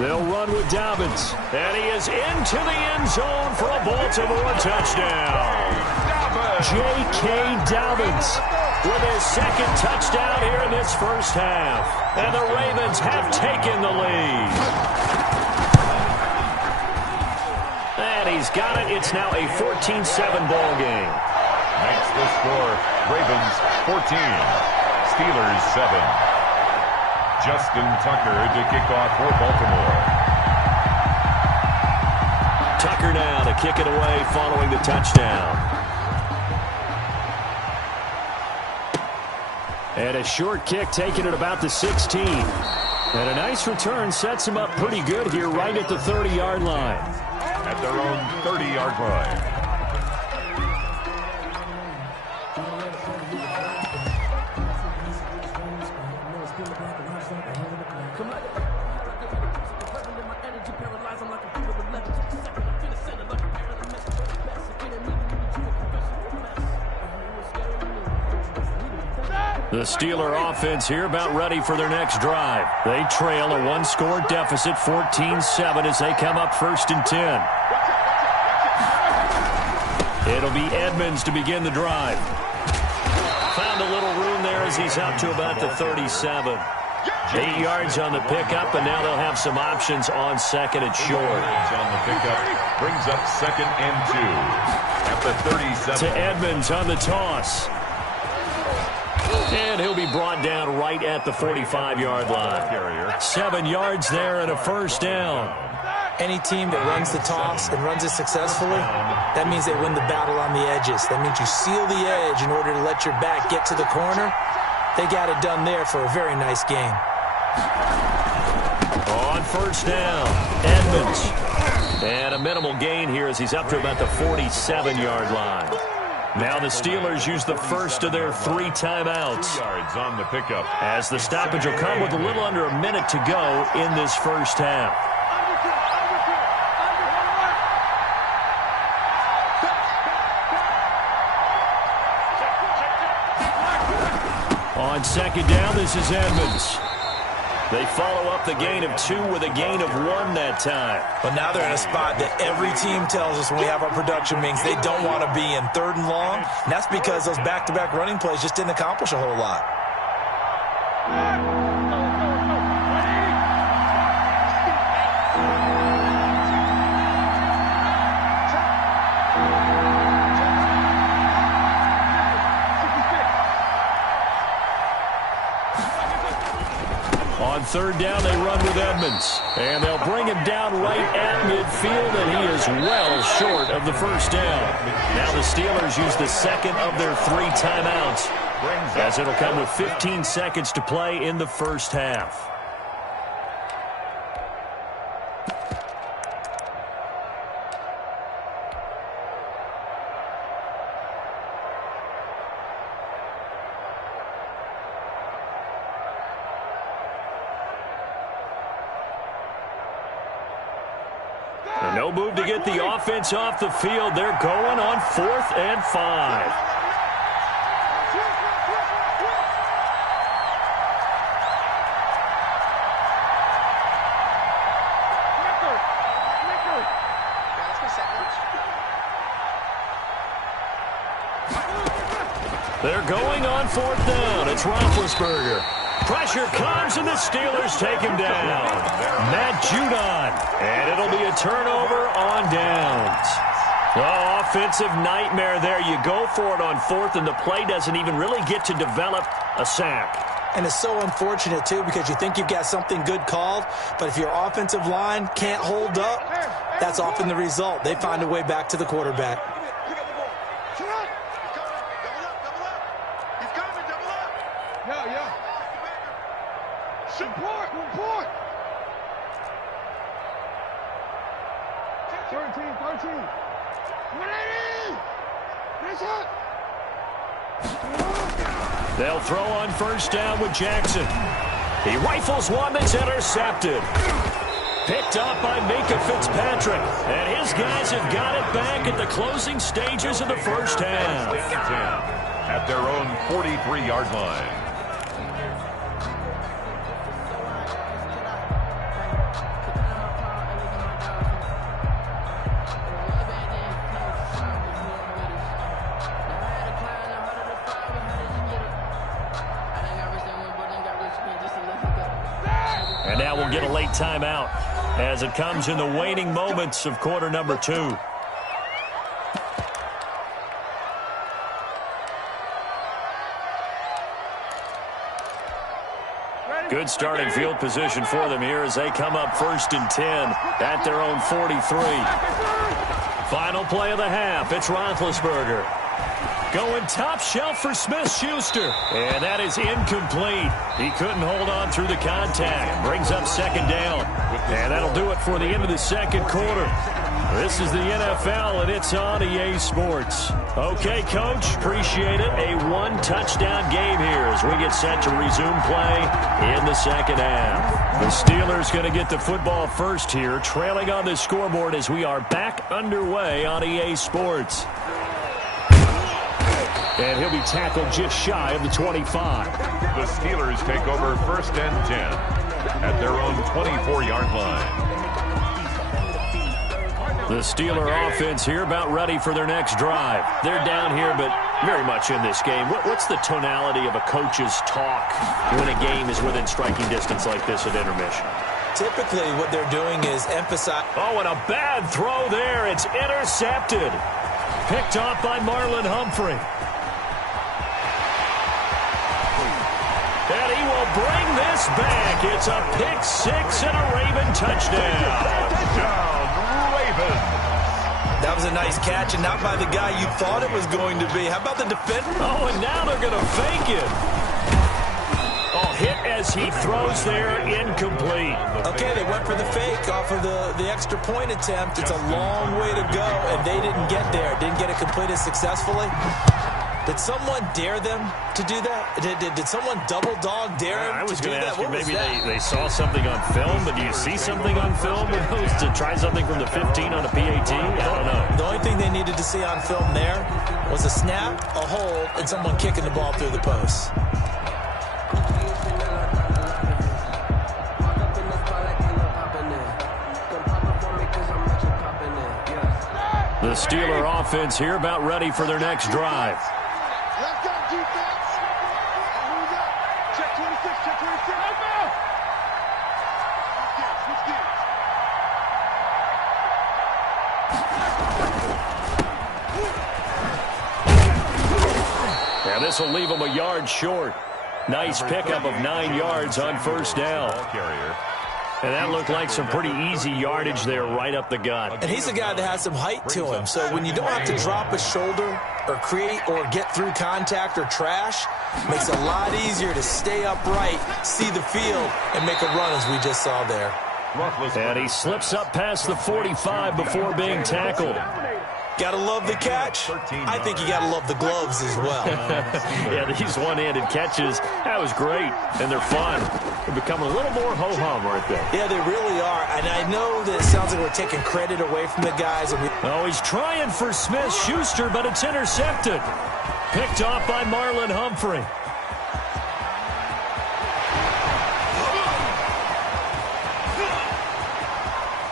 They'll run with Dobbins. And he is into the end zone for a Baltimore touchdown. J.K. Dobbins with his 2nd touchdown here in this first half. And the Ravens have taken the lead. And he's got it. It's now a 14-7 ball game. Makes the score. Ravens 14. Steelers 7. Justin Tucker to kick off for Baltimore. Tucker now to kick it away following the touchdown. And a short kick taken at about the 16. And a nice return sets him up pretty good here right at the 30-yard line. At their own 30-yard line. Come on. The Steeler offense here about ready for their next drive. They trail a one-score deficit, 14-7, as they come up 1st and 10. It'll be Edmonds to begin the drive. Found a little room there as he's up to about the 37. 8 yards on the pickup, and now they'll have some options on 2nd and short. On the pickup brings up 2nd and 2 at the 37. To Edmonds on the toss. And he'll be brought down right at the 45-yard line. 7 yards there and a 1st down. Any team that runs the toss and runs it successfully, that means they win the battle on the edges. That means you seal the edge in order to let your back get to the corner. They got it done there for a very nice game. On 1st down, Edmonds. And a minimal gain here as he's up to about the 47-yard line. Now the Steelers use the first of their 3 timeouts. 2 yards on the pickup. As the stoppage will come with a little under a minute to go in this first half. On 2nd down, this is Edmonds. They follow up the gain of 2 with a gain of 1 that time. But now they're in a spot that every team tells us when we have our production meetings they don't want to be in 3rd and long. And that's because those back-to-back running plays just didn't accomplish a whole lot. On 3rd down, they run with Edmonds. And they'll bring him down right at midfield, and he is well short of the 1st down. Now the Steelers use the 2nd of their 3 timeouts, as it'll come with 15 seconds to play in the first half. No move to get the offense off the field. They're going on 4th and 5. They're going on 4th down. It's Roethlisberger. Pressure comes, and the Steelers take him down. Matt Judon. And it'll be a turnover on downs. Oh, offensive nightmare there. You go for it on 4th, and the play doesn't even really get to develop a sack. And it's so unfortunate, too, because you think you've got something good called, but if your offensive line can't hold up, that's often the result. They find a way back to the quarterback. Report! 13. 180! Finish it! They'll throw on 1st down with Jackson. He rifles one that's intercepted. Picked up by Minka Fitzpatrick. And his guys have got it back at the closing stages of the first half. At their own 43-yard line. And now we'll get a late timeout as it comes in the waning moments of quarter number 2. Good starting field position for them here as they come up 1st and 10 at their own 43. Final play of the half. It's Roethlisberger. Going top shelf for Smith-Schuster. And that is incomplete. He couldn't hold on through the contact. Brings up 2nd down. And that'll do it for the end of the 2nd quarter. This is the NFL, and it's on EA Sports. Okay, Coach, appreciate it. A 1-touchdown game here as we get set to resume play in the 2nd half. The Steelers going to get the football first here, trailing on the scoreboard as we are back underway on EA Sports. And he'll be tackled just shy of the 25. The Steelers take over 1st and 10 at their own 24-yard line. The Steeler offense here about ready for their next drive. They're down here, but very much in this game. What's the tonality of a coach's talk when a game is within striking distance like this at intermission? Typically, what they're doing is emphasize. Oh, and a bad throw there. It's intercepted. Picked off by Marlon Humphrey. And he will bring this back. It's a pick six and a Raven touchdown. Touchdown, Ravens. That was a nice catch, and not by the guy you thought it was going to be. How about the defender? Oh, and now they're going to fake it. Oh, hit as he throws there, incomplete. Okay, they went for the fake off of the extra point attempt. It's a long way to go, and they didn't get there. Didn't get it completed successfully. Did someone dare them to do that? Did someone double dog dare them to do that? I was going to ask you, maybe they saw something on film, but do you see something on film with those to try something from the 15 on a PAT? I don't know. The only thing they needed to see on film there was a snap, a hold, and someone kicking the ball through the post. The Steeler offense here about ready for their next drive. Let's go, defense. Who we got? Check 26, check 26. Let's go. Switch gears. Now this will leave him a yard short. Nice pickup of 9 yards on first down. Carrier. And that looked like some pretty easy yardage there right up the gut. And he's a guy that has some height to him. So when you don't have to drop a shoulder or create or get through contact or trash, makes it a lot easier to stay upright, see the field, and make a run as we just saw there. And he slips up past the 45 before being tackled. Gotta love the catch. I think you gotta love the gloves as well. Yeah, these one-handed catches, that was great. And they're fun. They become a little more ho-hum right there. Yeah, they really are. And I know that it sounds like we're taking credit away from the guys. Oh, he's trying for Smith-Schuster, but it's intercepted. Picked off by Marlon Humphrey.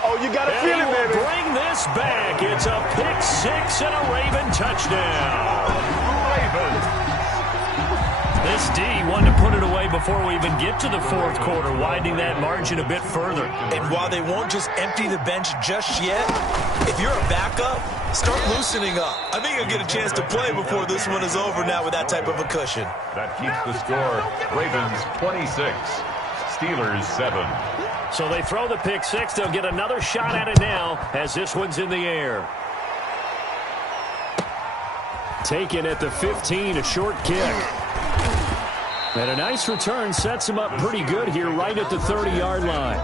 Oh, you got to feel it, baby. Bring this back. It's a pick six and a Raven touchdown. Ravens. This D wanted to put it away before we even get to the fourth quarter, widening that margin a bit further. And while they won't just empty the bench just yet, if you're a backup, start loosening up. I think you'll get a chance to play before this one is over now with that type of a cushion. That keeps the score. Ravens 26, Steelers 7. So they throw the pick six. They'll get another shot at it now as this one's in the air. Taken at the 15, a short kick. And a nice return sets him up pretty good here right at the 30-yard line.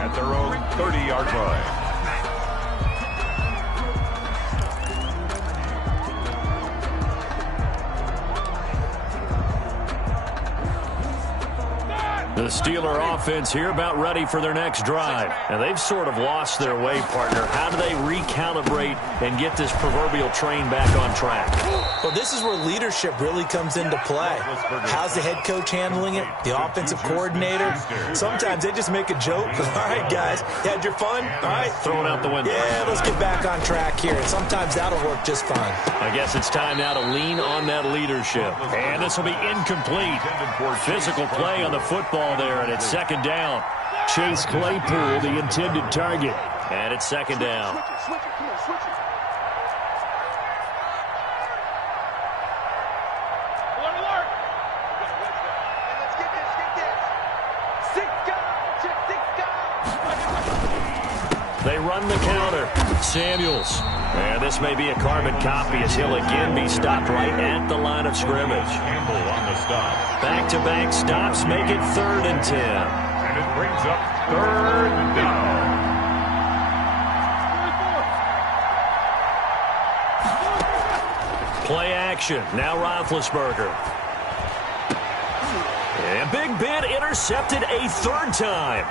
At their own 30-yard line. The Steeler offense here about ready for their next drive. And they've sort of lost their way, partner. How do they recalibrate and get this proverbial train back on track? Well, this is where leadership really comes into play. How's the head coach handling it? The offensive coordinator? Sometimes they just make a joke. All right, guys, you had your fun? All right. Throw it out the window. Yeah, let's get back on track here. And sometimes that'll work just fine. I guess it's time now to lean on that leadership. And this will be incomplete. Physical play on the football there, and it's second down. Chase Claypool, the intended target. And it's second down. Switch it, come on, switch it. Alert, alert. Hey, let's get this, get this. Six guys, check six guys. They run the counter. Samuels. And this may be a carbon copy as he'll again be stopped right at the line of scrimmage. Campbell on the stop. Back-to-back stops make it 3rd and 10. And it brings up 3rd down. Play action. Now Roethlisberger. And Big Ben intercepted a 3rd time.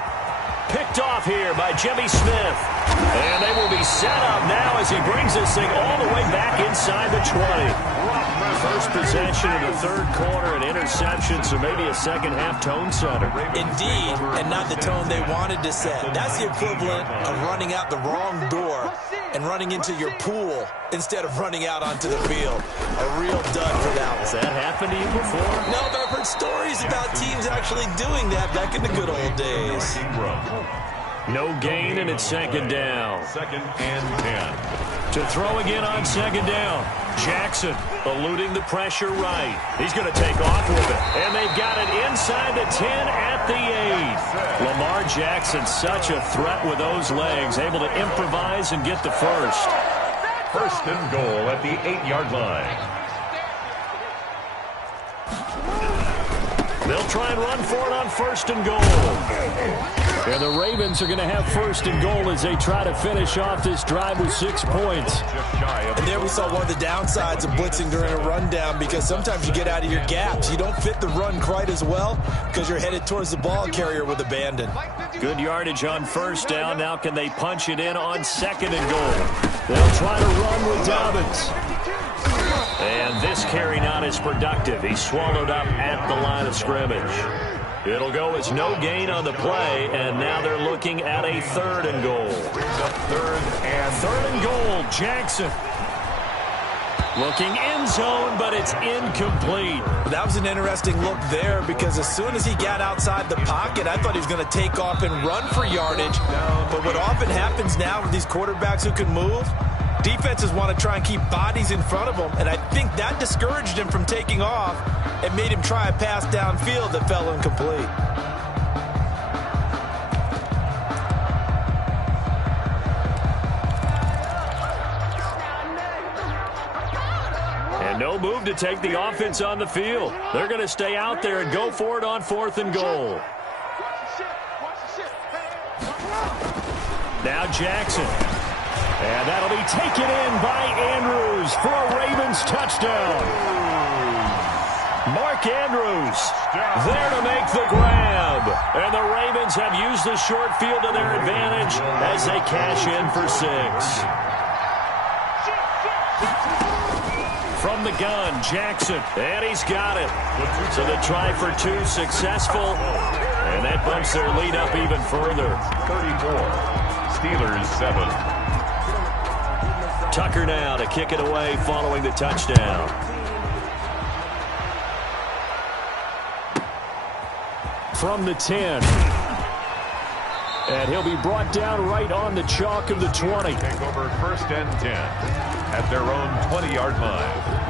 Picked off here by Jimmy Smith. And they will be set up now as he brings this thing all the way back inside the 20. first possession of the third quarter, an interception, so maybe a second-half tone setter. Indeed, and not the tone they wanted to set. That's the equivalent of running out the wrong door and running into your pool instead of running out onto the field. A real dud for that one. Has that happened to you before? No, but I've heard stories about teams actually doing that back in the good old days. No gain, and it's second down. Second and 10. To throw again on second down. Jackson eluding the pressure right. He's going to take off with it. And they've got it inside the 10 at the 8. Lamar Jackson, such a threat with those legs, able to improvise and get the first. First and goal at the 8-yard line. They'll try and run for it on first and goal. And the Ravens are going to have first and goal as they try to finish off this drive with 6 points. And there we saw one of the downsides of blitzing during a rundown, because sometimes you get out of your gaps. You don't fit the run quite as well because you're headed towards the ball carrier with abandon. Good yardage on first down. Now can they punch it in on second and goal? They'll try to run with Dobbins. And this carry not as productive. He's swallowed up at the line of scrimmage. It'll go as no gain on the play, and now they're looking at a third and goal. Third and goal, Jackson. Looking end zone, but it's incomplete. That was an interesting look there, because as soon as he got outside the pocket, I thought he was going to take off and run for yardage. But what often happens now with these quarterbacks who can move, defenses want to try and keep bodies in front of them, and I think that discouraged him from taking off and made him try a pass downfield that fell incomplete. And no move to take the offense on the field. They're going to stay out there and go for it on fourth and goal. Now Jackson. And that'll be taken in by Andrews for a Ravens touchdown. Mark Andrews there to make the grab. And the Ravens have used the short field to their advantage as they cash in for 6. From the gun, Jackson. And he's got it. So the try for 2 successful. And that bumps their lead up even further. 34. Steelers 7. Tucker now to kick it away following the touchdown. From the 10. And he'll be brought down right on the chalk of the 20. Take over first and 10 at their own 20-yard line.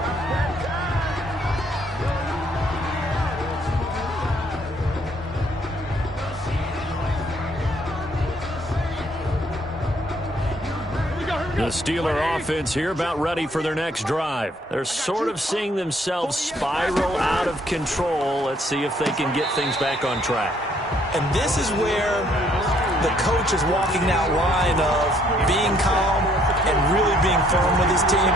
The Steeler offense here about ready for their next drive. They're sort of seeing themselves spiral out of control. Let's see if they can get things back on track. And this is where the coach is walking that line of being calm and really being firm with his team.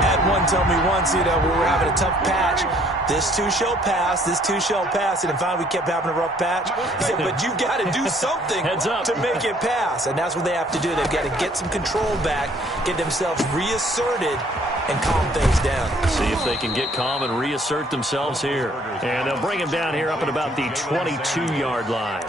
Had one tell me once, we were having a tough patch. This too shall pass, this too shall pass. And finally we kept having a rough patch. He said, but you've got to do something to make it pass. And that's what they have to do. They've got to get some control back, get themselves reasserted, and calm things down. See if they can get calm and reassert themselves here. And they'll bring him down here up at about the 22-yard line.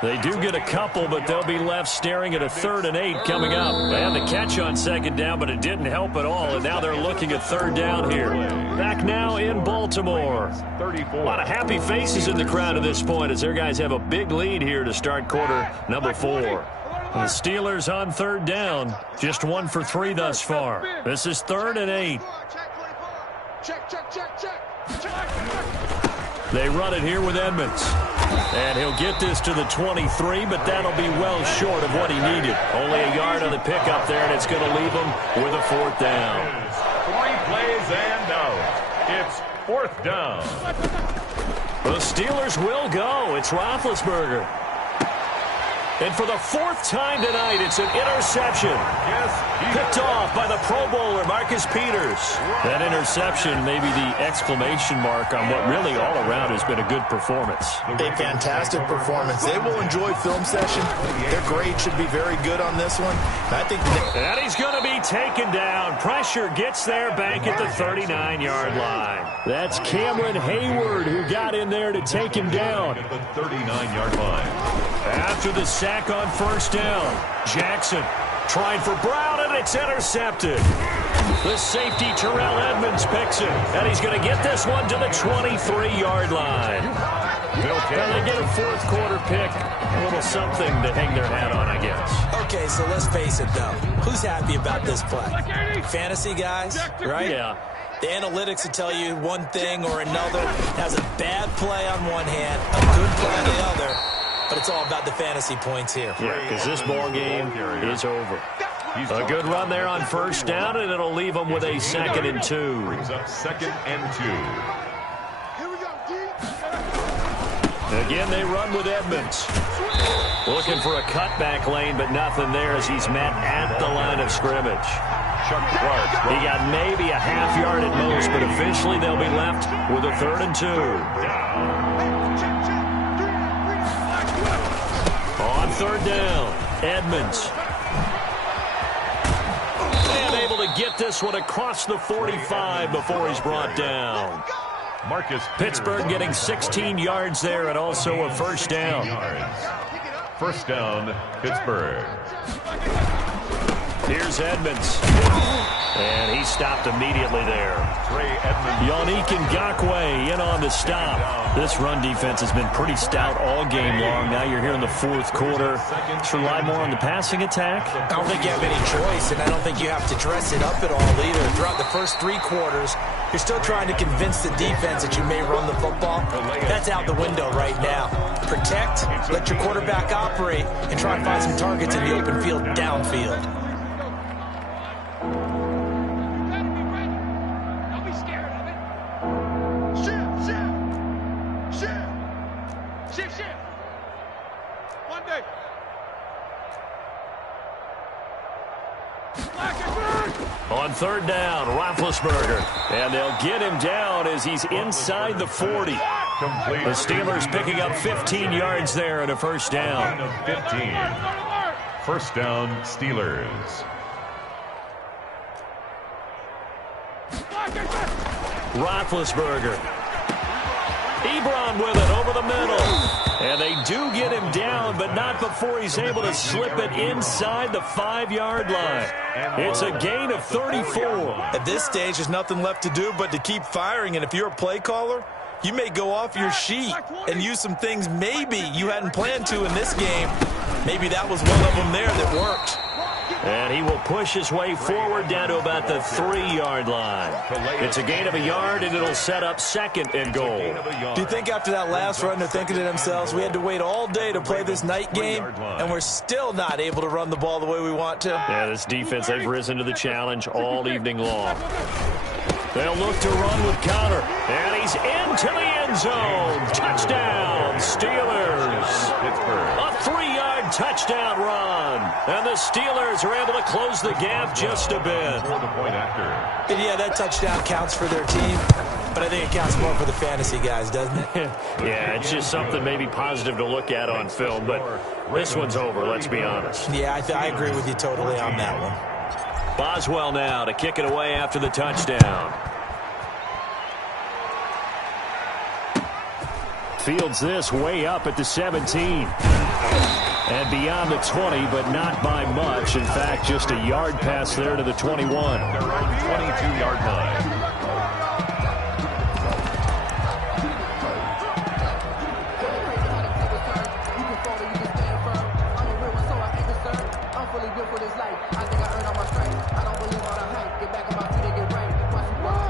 They do get a couple, but they'll be left staring at a 3rd and 8 coming up. They had the catch on second down, but it didn't help at all, and now they're looking at 3rd down here. Back now in Baltimore. 34. A lot of happy faces in the crowd at this point as their guys have a big lead here to start quarter number 4. The Steelers on 3rd down, just 1 for 3 thus far. This is 3rd and 8. They run it here with Edmonds. And he'll get this to the 23, but that'll be well short of what he needed. Only a yard on the pickup there, and it's going to leave him with a 4th down. 3 plays and out. It's 4th down. The Steelers will go. It's Roethlisberger. And for the fourth time tonight, it's an interception. Picked off by the Pro Bowler, Marcus Peters. That interception may be the exclamation mark on what really all around has been a good performance. A fantastic performance. They will enjoy film session. Their grade should be very good on this one. I think and he's going to be taken down. Pressure gets there back at the 39-yard line. That's Cameron Hayward who got in there to take him down. At the 39-yard line. After the sack on first down, Jackson trying for Brown, and it's intercepted. The safety, Terrell Edmonds, picks it, and he's going to get this one to the 23-yard line. Now they get a fourth quarter pick, a little something to hang their hat on, I guess. Okay, so let's face it, though. Who's happy about this play? Fantasy guys, right? Yeah. The analytics will tell you one thing or another. Has a bad play on one hand, a good play on the other. But it's all about the fantasy points here. Yeah, because this ball game is over. A good run there on first down, and it'll leave them with a 2nd and 2. Brings up 2nd and 2. Here we go, D. Again, they run with Edmonds. Looking for a cutback lane, but nothing there as he's met at the line of scrimmage. He got maybe a half yard at most, but officially they'll be left with a 3rd and 2. On 3rd down, Edmonds. And able to get this one across the 45 before he's brought down. Marcus Pittsburgh getting 16 yards there and also a first down. First down, Pittsburgh. Here's Edmonds. And he stopped immediately there. Yannick Ngakoue in on the stop. This run defense has been pretty stout all game long. Now you're here in the fourth quarter. Let's rely more on the passing attack. I don't think you have any choice, and I don't think you have to dress it up at all either. Throughout the first 3 quarters, you're still trying to convince the defense that you may run the football. That's out the window right now. Protect, let your quarterback operate, and try and find some targets in the open field downfield. On 3rd down, Roethlisberger. And they'll get him down as he's inside the 40. The Steelers picking up 15 yards there and a first down. 15. First down, Steelers. Roethlisberger. Ebron with it over the middle. And they do get him down, but not before he's able to slip it inside the 5-yard line. It's a gain of 34. At this stage, there's nothing left to do but to keep firing. And if you're a play caller, you may go off your sheet and use some things maybe you hadn't planned to in this game. Maybe that was one of them there that worked. And he will push his way forward down to about the 3-yard line. It's a gain of a yard, and it'll set up 2nd and goal. Do you think after that last run they're thinking to themselves, we had to wait all day to play this night game, and we're still not able to run the ball the way we want to? Yeah, this defense has risen to the challenge all evening long. They'll look to run with Conner, and he's into the end zone. Touchdown, Steelers. A 3-yard touchdown run. And the Steelers are able to close the gap just a bit. And yeah, that touchdown counts for their team, but I think it counts more for the fantasy guys, doesn't it? Yeah, it's just something maybe positive to look at on film, but this one's over, let's be honest. Yeah, I agree with you totally on that one. Boswell now to kick it away after the touchdown. Fields this way up at the 17. And beyond the 20, but not by much. In fact, just a yard pass there to the 21. They're on 22-yard line.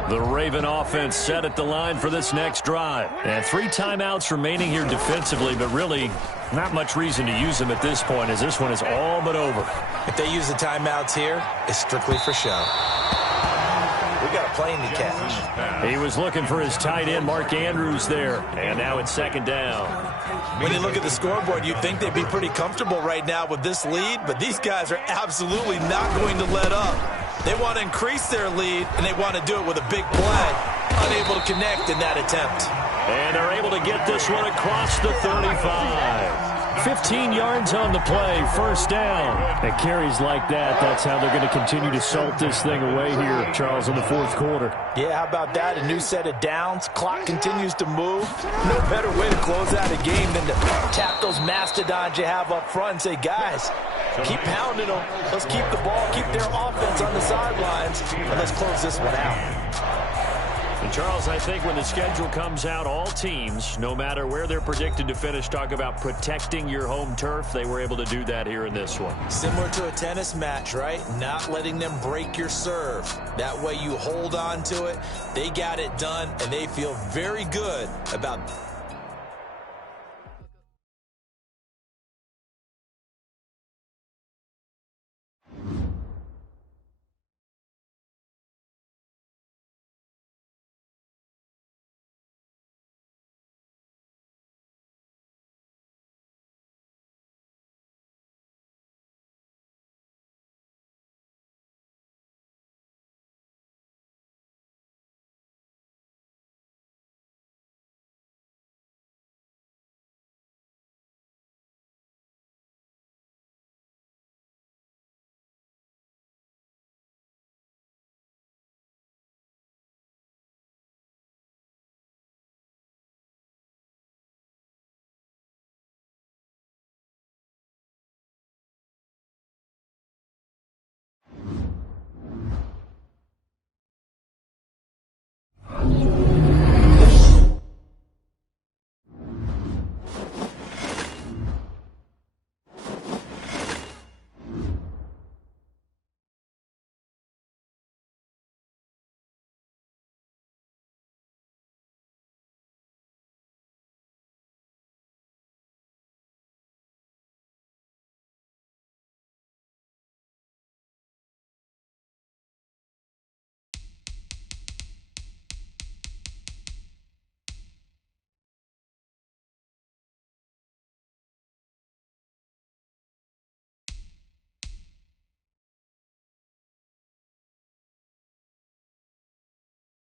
The Raven offense set at the line for this next drive. And 3 timeouts remaining here defensively, but really not much reason to use them at this point as this one is all but over. If they use the timeouts here, it's strictly for show. We got a plane to catch. He was looking for his tight end, Mark Andrews, there. And now it's second down. When you look at the scoreboard, you'd think they'd be pretty comfortable right now with this lead, but these guys are absolutely not going to let up. They want to increase their lead, and they want to do it with a big play. Unable to connect in that attempt. And they're able to get this one across the 35. 15 yards on the play, first down. And carries like that, that's how they're going to continue to salt this thing away here, Charles, in the fourth quarter. Yeah, how about that? A new set of downs. Clock continues to move. No better way to close out a game than to tap those mastodons you have up front and say, guys, keep pounding them. Let's keep the ball, keep their offense on the sidelines, and let's close this one out. And Charles, I think when the schedule comes out, all teams, no matter where they're predicted to finish, talk about protecting your home turf. They were able to do that here in this one. Similar to a tennis match, right? Not letting them break your serve. That way you hold on to it. They got it done, and they feel very good about